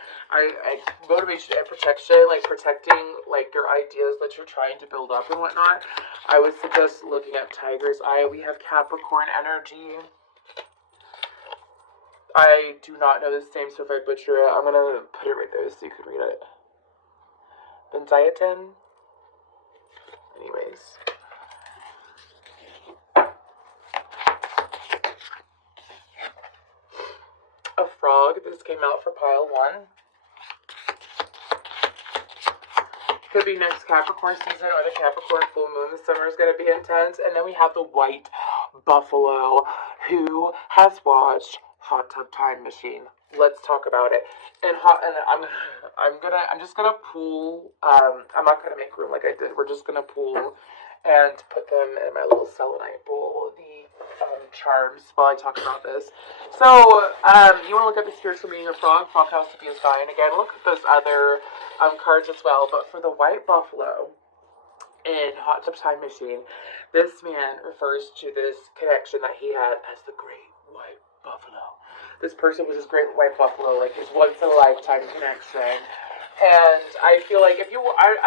Motivation and protection, like protecting like your ideas that you're trying to build up and whatnot. I would suggest looking at Tiger's Eye. We have Capricorn energy. I do not know this name, so if I butcher it, I'm gonna put it right there so you can read it. Benziatin. Anyways. A frog. This came out for pile 1. Could be next Capricorn season or the Capricorn full moon. The summer is going to be intense. And then we have the white buffalo. Who has watched Hot Tub Time Machine? Let's talk about it. And I'm just gonna pull. I'm not gonna make room like I did. We're just gonna pull and put them in my little selenite bowl. The charms while I talk about this. So, you want to look at the spiritual meaning of frog. Frog has to be a sign. Again, look at those other cards as well. But for the white buffalo in Hot Tub Time Machine, this man refers to this connection that he had as the Great White Buffalo. This person was his Great White Buffalo, like his once-in-a-lifetime connection. And I feel like I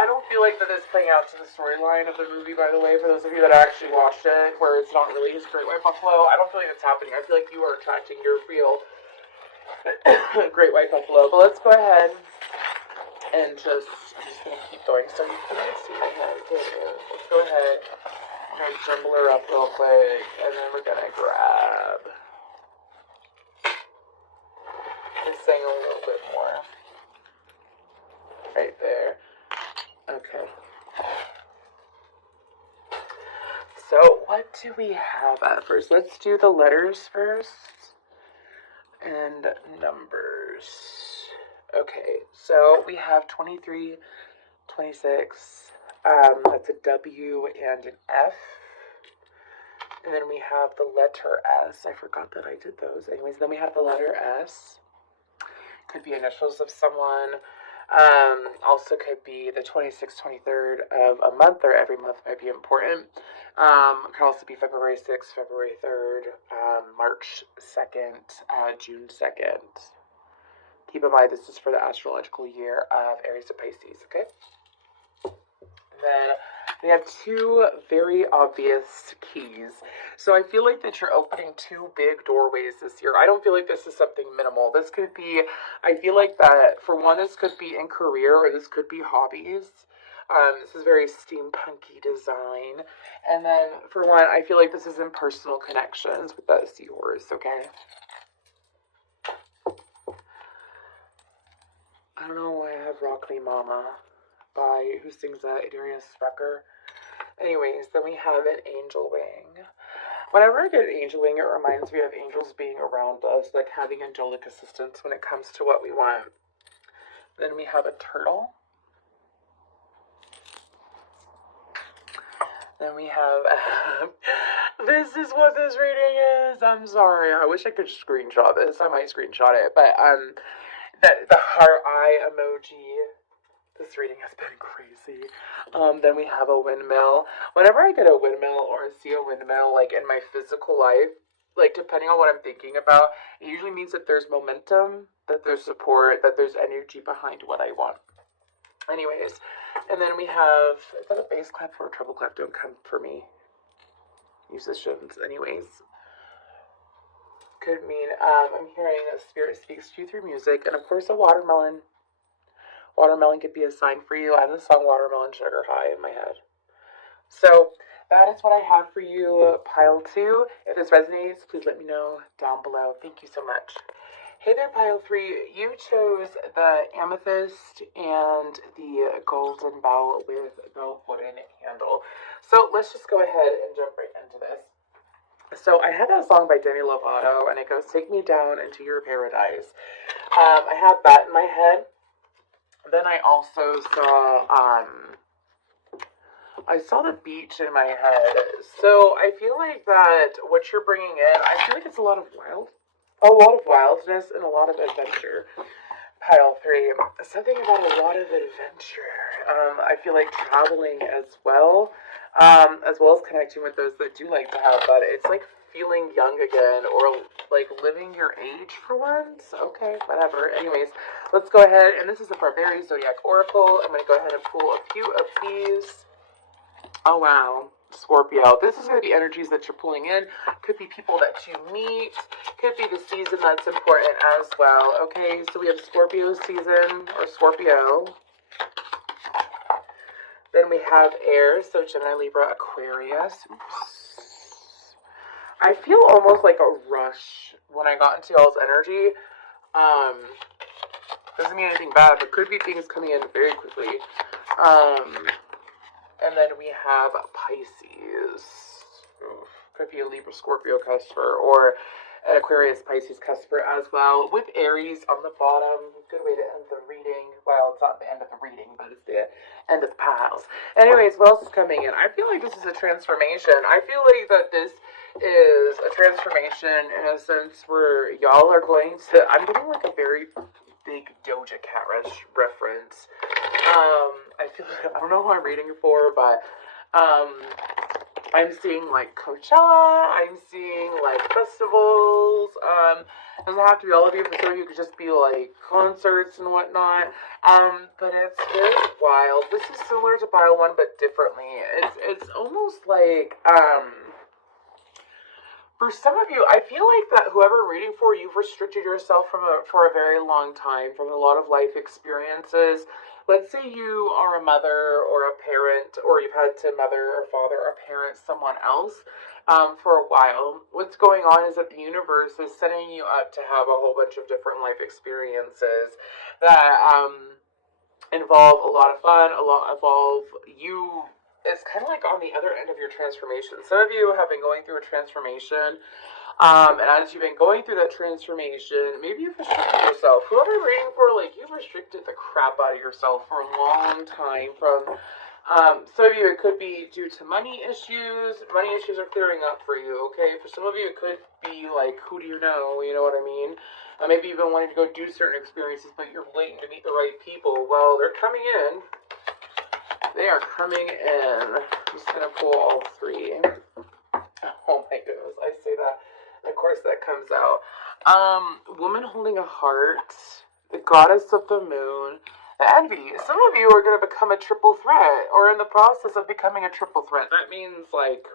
don't feel like that is playing out to the storyline of the movie, by the way, for those of you that actually watched it, where it's not really his Great White Buffalo. I don't feel like that's happening. I feel like you are attracting your real Great White Buffalo. But let's go ahead and I'm just going to keep going so you can see my head. Let's go ahead. I'm going to jumble her up real quick, and then we're going to grab this thing a little bit more. Right there. Okay. So, what do we have at first? Let's do the letters first. And numbers. Okay, so we have 23, 26. That's a W and an F. And then we have the letter S. I forgot that I did those. Anyways, then we have the letter S. Could be initials of someone. Also could be the 26th, 23rd of a month, or every month might be important. Could also be February 6th, February 3rd, March 2nd, June 2nd. Keep in mind, this is for the astrological year of Aries and Pisces, okay? Then we have two very obvious keys. So I feel like that you're opening two big doorways this year. I don't feel like this is something minimal. This could be, I feel like that, for one, this could be in career, or this could be hobbies. This is very steampunky design. And then, for one, I feel like this is in personal connections with the seahorse, okay? I don't know why I have Rock Me Mama by, who sings that, Darius Rucker. Anyways, then we have an angel wing. Whenever I get an angel wing, it reminds me of angels being around us, like having angelic assistance when it comes to what we want. Then we have a turtle. Then we have, this is what this reading is. I'm sorry. I wish I could screenshot this. I might screenshot it. But, the heart eye emoji. This reading has been crazy. Then we have a windmill. Whenever I get a windmill or see a windmill, like in my physical life, like, depending on what I'm thinking about, it usually means that there's momentum, that there's support, that there's energy behind what I want. Anyways, and then we have, is that a bass clap or a treble clap? Don't come for me, musicians. Anyways, could mean I'm hearing a spirit speaks to you through music, and of course a watermelon. Watermelon could be a sign for you. I have the song Watermelon Sugar High in my head. So that is what I have for you, pile 2. If this resonates, please let me know down below. Thank you so much. Hey there, pile 3. You chose the amethyst and the golden bell with the wooden handle. So let's just go ahead and jump right into this. So I had that song by Demi Lovato, and it goes, "Take me down into your paradise." I had that in my head. Then I also saw the beach in my head. So I feel like that what you're bringing in, I feel like it's a lot of wildness and a lot of adventure. Pile 3, something about a lot of adventure. I feel like traveling as well as connecting with those that do like to have that. It's like feeling young again, or like living your age for once. Okay, whatever. Anyways, let's go ahead, and this is a Barbary Zodiac Oracle. I'm going to go ahead and pull a few of these. Oh, wow. Scorpio. This is going to be energies that you're pulling in. Could be people that you meet. Could be the season that's important as well. Okay, so we have Scorpio season, or Scorpio. Then we have air, so Gemini, Libra, Aquarius. Oops. I feel almost like a rush when I got into y'all's energy. Doesn't mean anything bad, but could be things coming in very quickly. And then we have Pisces. Oof. Could be a Libra, Scorpio customer, or an Aquarius, Pisces customer as well. With Aries on the bottom. Good way to end the reading. Well, it's not the end of the reading, but it's the end of the piles. Anyways, what else is coming in? I feel like this is a transformation. I feel like that this is a transformation in a sense where y'all are going to, I'm getting like a very big Doja Cat reference. I feel like, I don't know who I'm reading it for, but I'm seeing like Coachella, I'm seeing like festivals, it doesn't have to be all of you, for some of you could just be like concerts and whatnot, but it's very wild. This is similar to Pile 1, but differently. It's almost like, for some of you, I feel like that whoever I'm reading for, you've restricted yourself for a very long time from a lot of life experiences. Let's say you are a mother or a parent, or you've had to mother or father or parent someone else for a while. What's going on is that the universe is setting you up to have a whole bunch of different life experiences that involve a lot of fun, involve you. It's kind of like on the other end of your transformation. Some of you have been going through a transformation, and as you've been going through that transformation, maybe you've restricted yourself. Whoever you're reading for, like, you've restricted the crap out of yourself for a long time. From some of you, it could be due to money issues. Money issues are clearing up for you, okay? For some of you, it could be like, who do you know? You know what I mean? Maybe you've been wanting to go do certain experiences, but you're waiting to meet the right people. Well, they're coming in. They are coming in. I'm just going to pull all 3. Oh my goodness, I say that. And of course that comes out. Woman holding a heart. The goddess of the moon. The envy. Some of you are going to become a triple threat, or in the process of becoming a triple threat. That means like,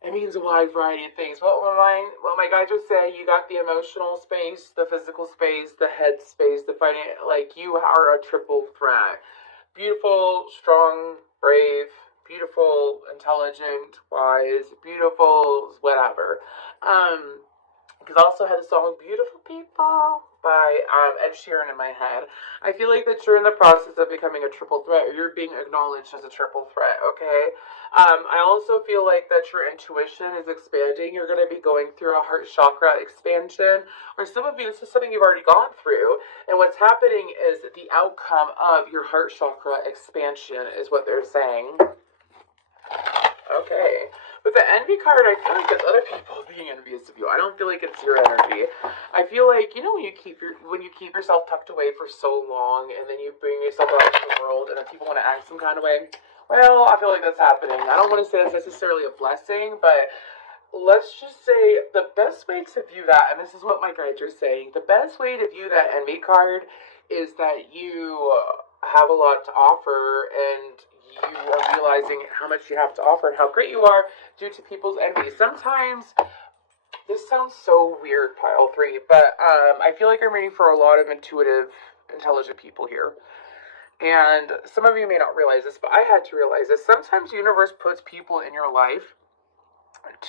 it means a wide variety of things. What my guides would say, you got the emotional space, the physical space, the head space, the financial, like you are a triple threat. Beautiful, strong, brave, beautiful, intelligent, wise, beautiful, whatever. Because I also had the song Beautiful People by Ed Sheeran in my head. I feel like that you're in the process of becoming a triple threat, or you're being acknowledged as a triple threat, okay? I also feel like that your intuition is expanding. You're going to be going through a heart chakra expansion, or some of you, this is something you've already gone through, and what's happening is the outcome of your heart chakra expansion is what they're saying. Okay. With the envy card, I feel like it's other people being envious of you. I don't feel like it's your energy. I feel like, you know, when you keep yourself tucked away for so long, and then you bring yourself out into the world, and then people want to act some kind of way. Well, I feel like that's happening. I don't want to say that's necessarily a blessing, but let's just say the best way to view that, and this is what my guides are saying, the best way to view that envy card is that you have a lot to offer and you are realizing how much you have to offer and how great you are due to people's envy. Sometimes, this sounds so weird, pile three, but I feel like I'm reading for a lot of intuitive, intelligent people here. And some of you may not realize this, but I had to realize this. Sometimes the universe puts people in your life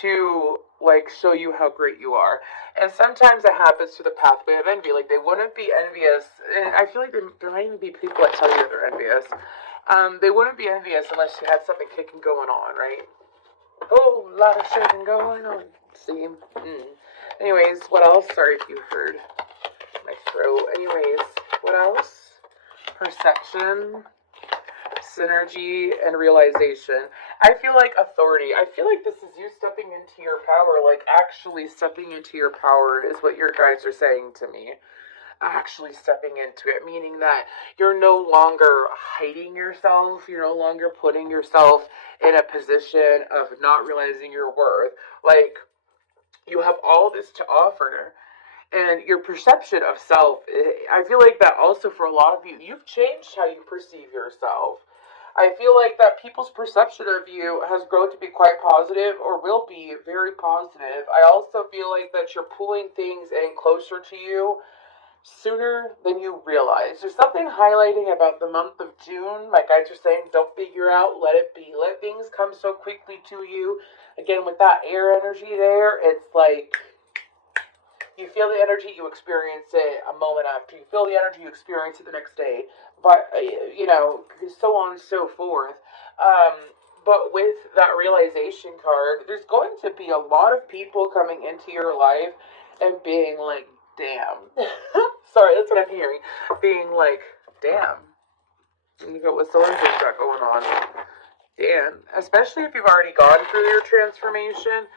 to like show you how great you are, and sometimes it happens through the pathway of envy. Like they wouldn't be envious, and I feel like there might even be people that tell you that they're envious. They wouldn't be envious unless you had something kicking going on, right? Oh, a lot of shaking going on. See? Anyways, what else? Sorry if you heard my throat. Anyways, what else? Perception, synergy, and realization. I feel like authority. I feel like this is you stepping into your power, like actually stepping into your power is what your guides are saying to me. Actually stepping into it, meaning that you're no longer hiding yourself, you're no longer putting yourself in a position of not realizing your worth. Like, you have all this to offer, and your perception of self, I feel like that also for a lot of you, you've changed how you perceive yourself. I feel like that people's perception of you has grown to be quite positive, or will be very positive. I also feel like that you're pulling things in closer to you sooner than you realize. There's something highlighting about the month of June. My guides are saying, don't figure out, let it be. Let things come so quickly to you. Again, with that air energy there, it's like you feel the energy, you experience it a moment after. You feel the energy, you experience it the next day. But, so on and so forth. But with that realization card, there's going to be a lot of people coming into your life and being like, damn. Sorry, that's what I'm hearing. Being like, damn. Look at what Solar's got going on. Damn. Especially if you've already gone through your transformation,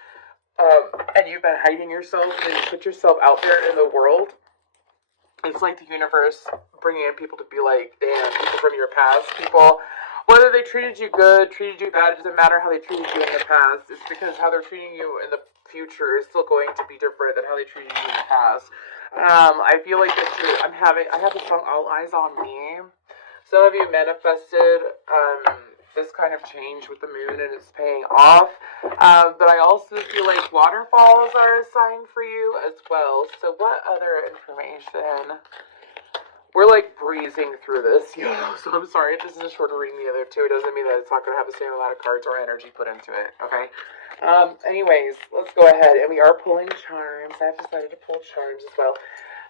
and you've been hiding yourself, and you put yourself out there in the world. It's like the universe bringing in people to be like, damn, people from your past, people, whether they treated you good, treated you bad, it doesn't matter how they treated you in the past. It's because how they're treating you in the future is still going to be different than how they treated you in the past. I feel like I have the song All Eyes on Me. Some of you manifested this kind of change with the moon, and it's paying off. But I also feel like waterfalls are a sign for you as well. So what other information? We're like breezing through this, so I'm sorry if this is a shorter reading than the other two. It doesn't mean that it's not going to have the same amount of cards or energy put into it, okay? Anyways, let's go ahead, and we are pulling charms. I've decided to pull charms as well.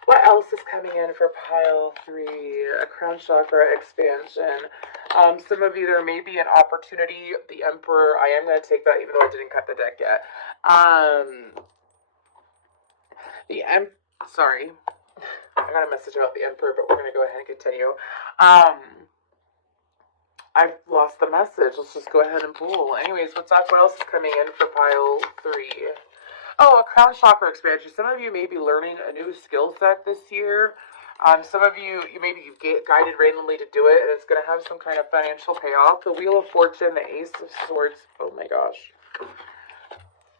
What else is coming in for pile 3? A crown chakra expansion. Some of you, there may be an opportunity. The Emperor, I am going to take that even though I didn't cut the deck yet. Sorry. I got a message about the Emperor, but we're going to go ahead and continue. I've lost the message. Let's just go ahead and pull. Anyways, what else is coming in for pile 3? Oh, a crown chakra expansion. Some of you may be learning a new skill set this year. Some of you you've guided randomly to do it, and it's going to have some kind of financial payoff. The Wheel of Fortune, the Ace of Swords. Oh my gosh.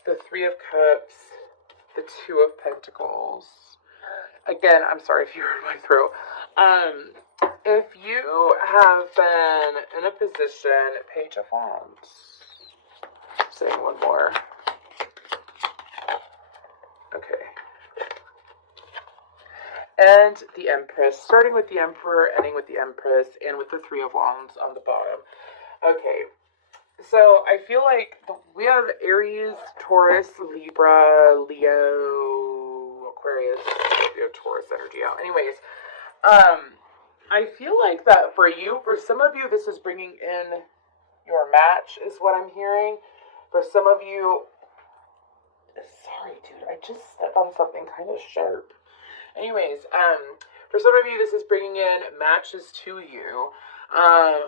The Three of Cups. The Two of Pentacles. Again, I'm sorry if you heard my throat. If you have been in a position, Page of Wands. Saying one more. Okay. And the Empress. Starting with the Emperor, ending with the Empress, and with the Three of Wands on the bottom. Okay. So, I feel like we have Aries, Taurus, Libra, Leo, Aquarius, Taurus energy out. Anyways, I feel like that for some of you, this is bringing in your match, is what I'm hearing. For some of you, sorry, dude, I just stepped on something kind of sharp. Anyways, for some of you, this is bringing in matches to you.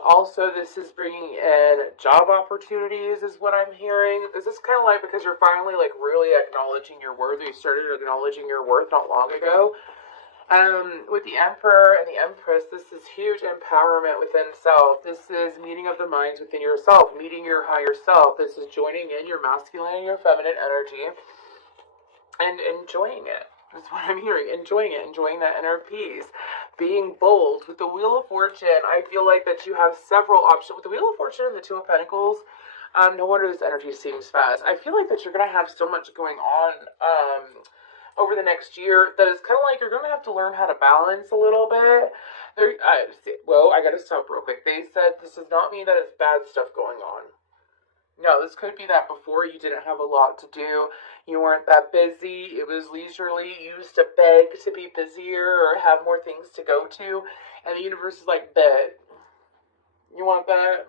Also, this is bringing in job opportunities, is what I'm hearing. This is kind of like because you're finally like really acknowledging your worth. You started acknowledging your worth not long ago. With the Emperor and the Empress, this is huge empowerment within self. This is meeting of the minds within yourself, meeting your higher self. This is joining in your masculine and your feminine energy and enjoying it. That's what I'm hearing. Enjoying it, enjoying that inner peace. Being bold. With the Wheel of Fortune, I feel like that you have several options. With the Wheel of Fortune and the Two of Pentacles, no wonder this energy seems fast. I feel like that you're going to have so much going on over the next year that it's kind of like you're going to have to learn how to balance a little bit. Well, I got to stop real quick. They said this does not mean that it's bad stuff going on. No, this could be that before you didn't have a lot to do. You weren't that busy. It was leisurely. You used to beg to be busier or have more things to go to. And the universe is like, bet. You want that?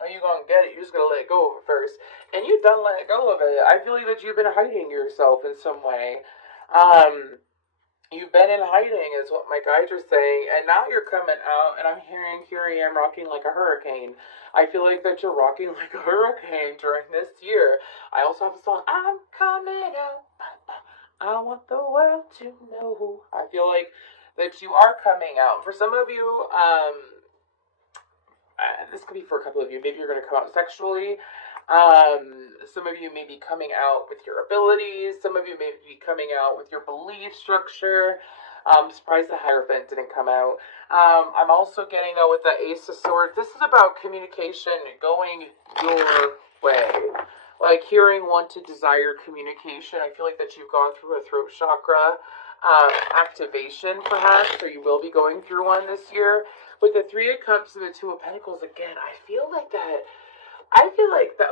Are you going to get it? You just got to let it go of it first. And you've done let go of it. I feel like that you've been hiding yourself in some way. You've been in hiding is what my guides are saying. And now you're coming out. And I'm hearing, here I am rocking like a hurricane. I feel like that you're rocking like a hurricane during this year. I also have a song, I'm coming out. I want the world to know. I feel like that you are coming out. For some of you, this could be for a couple of you. Maybe you're going to come out sexually. Some of you may be coming out with your abilities. Some of you may be coming out with your belief structure. I'm surprised the Hierophant didn't come out. I'm also getting though with the Ace of Swords. This is about communication going your way. Like hearing, want to desire communication. I feel like that you've gone through a throat chakra activation perhaps, or you will be going through one this year. With the Three of Cups and the Two of Pentacles, again, I feel like that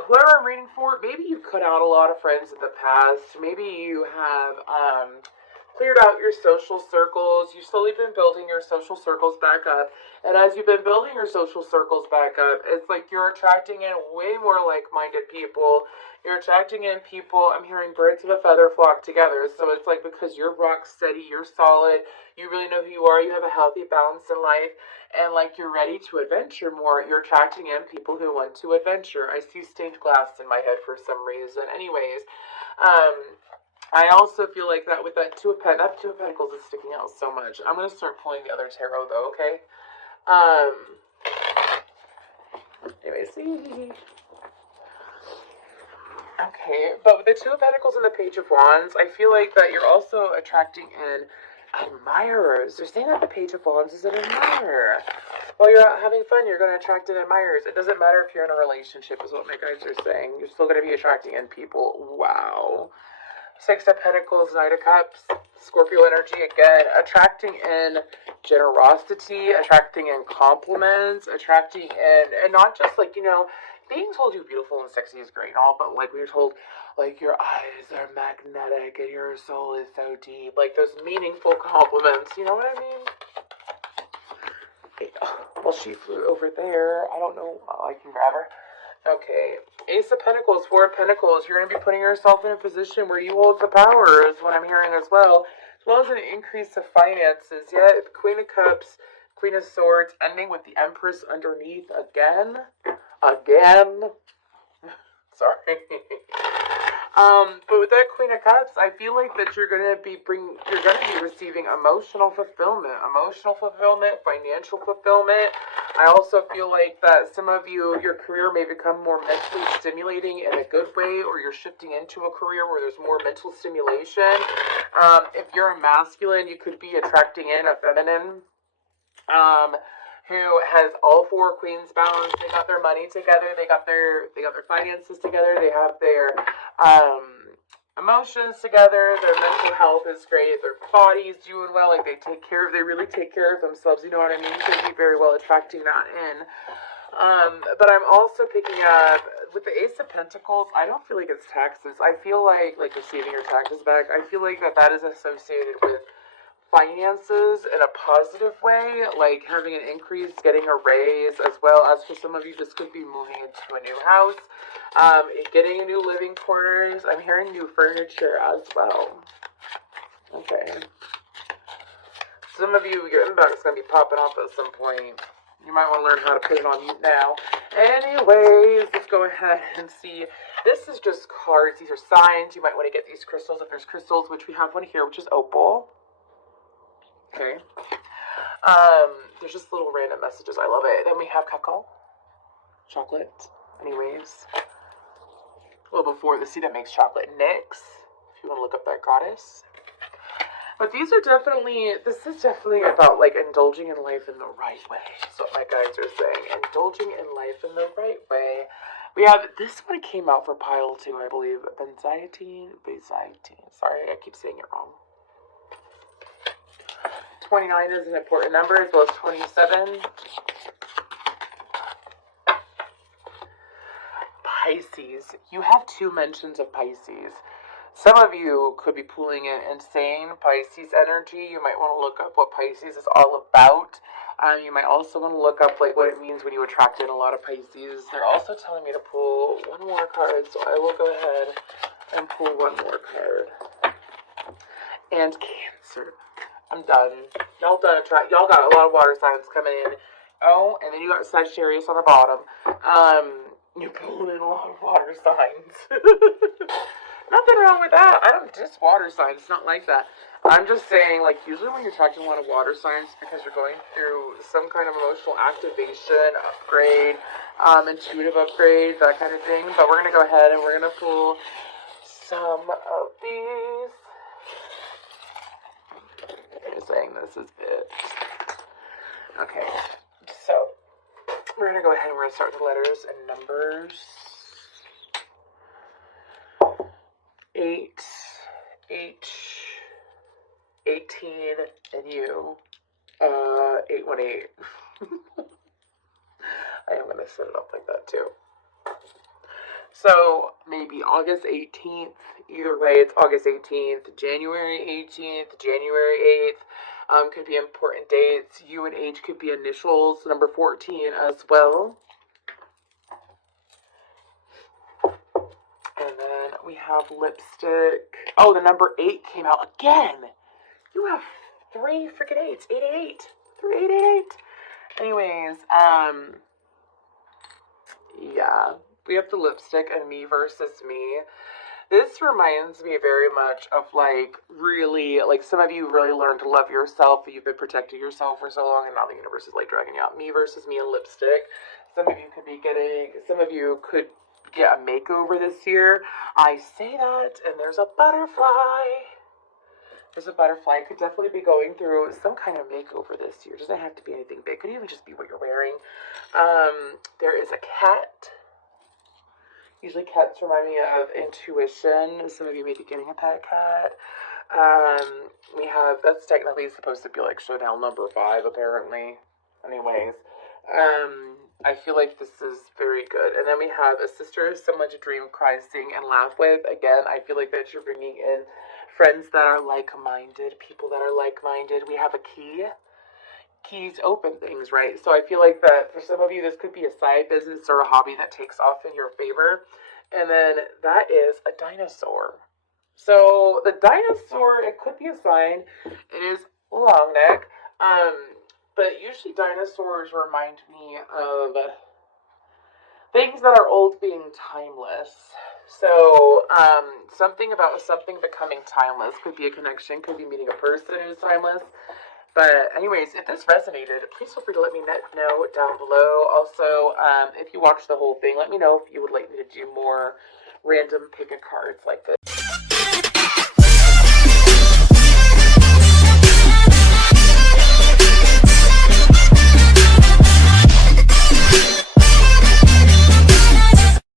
whoever I'm reading for, maybe you've cut out a lot of friends in the past. Maybe you have cleared out your social circles. You've slowly been building your social circles back up. And as you've been building your social circles back up, it's like you're attracting in way more like-minded people. You're attracting in people, I'm hearing birds of a feather flock together. So it's like because you're rock steady, you're solid, you really know who you are, you have a healthy balance in life, and like you're ready to adventure more, you're attracting in people who want to adventure. I see stained glass in my head for some reason. Anyways, I also feel like that with that Two of Pentacles is sticking out so much. I'm going to start pulling the other tarot though, okay? Anyways, see. Okay, but with the Two of Pentacles and the Page of Wands, I feel like that you're also attracting in admirers. They're saying that the Page of Wands is an admirer. While you're out having fun, you're going to attract in admirers. It doesn't matter if you're in a relationship, is what my guides are saying. You're still going to be attracting in people. Wow. Six of Pentacles, Knight of Cups, Scorpio energy again, attracting in generosity, attracting in compliments, attracting in, and not just like, you know, being told you're beautiful and sexy is great and all, but like when you're told, like, your eyes are magnetic and your soul is so deep, like those meaningful compliments, you know what I mean? Well, she flew over there. I don't know. I can grab her. Okay, Ace of Pentacles, Four of Pentacles. You're going to be putting yourself in a position where you hold the power, is what I'm hearing as well as an increase of finances. Yeah, Queen of Cups, Queen of Swords, ending with the Empress underneath again. Sorry. But with that Queen of Cups, I feel like that you're gonna be receiving emotional fulfillment, financial fulfillment. I also feel like that some of you, your career may become more mentally stimulating in a good way, or you're shifting into a career where there's more mental stimulation. If you're a masculine, you could be attracting in a feminine. Who has all four queens balanced. They got their money together, they got their finances together, they have their emotions together, their mental health is great, their body's doing well, like they really take care of themselves, you know what I mean? You could be very well attracting that in. But I'm also picking up, with the Ace of Pentacles, I don't feel like it's taxes. I feel like receiving your taxes back, I feel like that is associated with finances in a positive way, like having an increase, getting a raise, as well as for some of you, this could be moving into a new house, getting a new living quarters. I'm hearing new furniture as well. Okay. Some of you, your inbox is going to be popping off at some point. You might want to learn how to put it on mute now. Anyways, let's go ahead and see. This is just cards. These are signs. You might want to get these crystals if there's crystals, which we have one here, which is opal. Okay. There's just little random messages. I love it. Then we have cacao. Chocolate. Anyways. Well, before the sea that makes chocolate. Nyx. If you want to look up that goddess. But these are definitely, this is definitely about like indulging in life in the right way. That's what my guides are saying. Indulging in life in the right way. We have, this one came out for pile 2, I believe. Benzaitine. Sorry, I keep saying it wrong. 29 is an important number, as well as 27. Pisces. You have 2 mentions of Pisces. Some of you could be pulling in insane Pisces energy. You might want to look up what Pisces is all about. You might also want to look up like what it means when you attract in a lot of Pisces. They're also telling me to pull one more card, so I will go ahead and pull one more card. And Cancer. I'm done. Y'all done. Y'all got a lot of water signs coming in. Oh, and then you got Sagittarius on the bottom. You're pulling in a lot of water signs. Nothing wrong with that. I don't just water signs. It's not like that. I'm just saying, like, usually when you're attracting a lot of water signs, because you're going through some kind of emotional activation, upgrade, intuitive upgrade, that kind of thing. But we're going to go ahead and we're going to pull some of these. I'm saying this is it. Okay. So, we're going to go ahead and we're going to start with the letters and numbers. 8, H, 18, and you, 818. I am going to set it up like that too. So, maybe August 18th, either way, it's August 18th, January 18th, January 8th, could be important dates. U and H could be initials, number 14 as well. And then we have lipstick. Oh, the number 8 came out again. You have 3 freaking 8s. 888. 388. Anyways, yeah. We have the lipstick and me versus me. This reminds me very much of, like, really, like, some of you really learned to love yourself. You've been protecting yourself for so long, and now the universe is, like, dragging you out. Me versus me and lipstick. Some of you could get a makeover this year. I say that, and there's a butterfly. There's a butterfly. Could definitely be going through some kind of makeover this year. Doesn't have to be anything big. Could even just be what you're wearing. There is a cat. Usually cats remind me of intuition. Some of you may be getting a pet cat. We have, that's technically supposed to be like Chanel number 5, apparently. Anyways, I feel like this is very good. And then we have a sister, someone to dream, cry, sing, and laugh with. Again, I feel like that you're bringing in friends that are like-minded, people that are like-minded. We have a key. Keys open things, right? So I feel like that for some of you, this could be a side business or a hobby that takes off in your favor. And then that is a dinosaur. So the dinosaur, it could be a sign. It is long neck. But usually dinosaurs remind me of things that are old being timeless. So something about something becoming timeless could be a connection, could be meeting a person who's timeless. But anyways, if this resonated, please feel free to let me know down below. Also, if you watched the whole thing, let me know if you would like me to do more random pick-a-cards like this.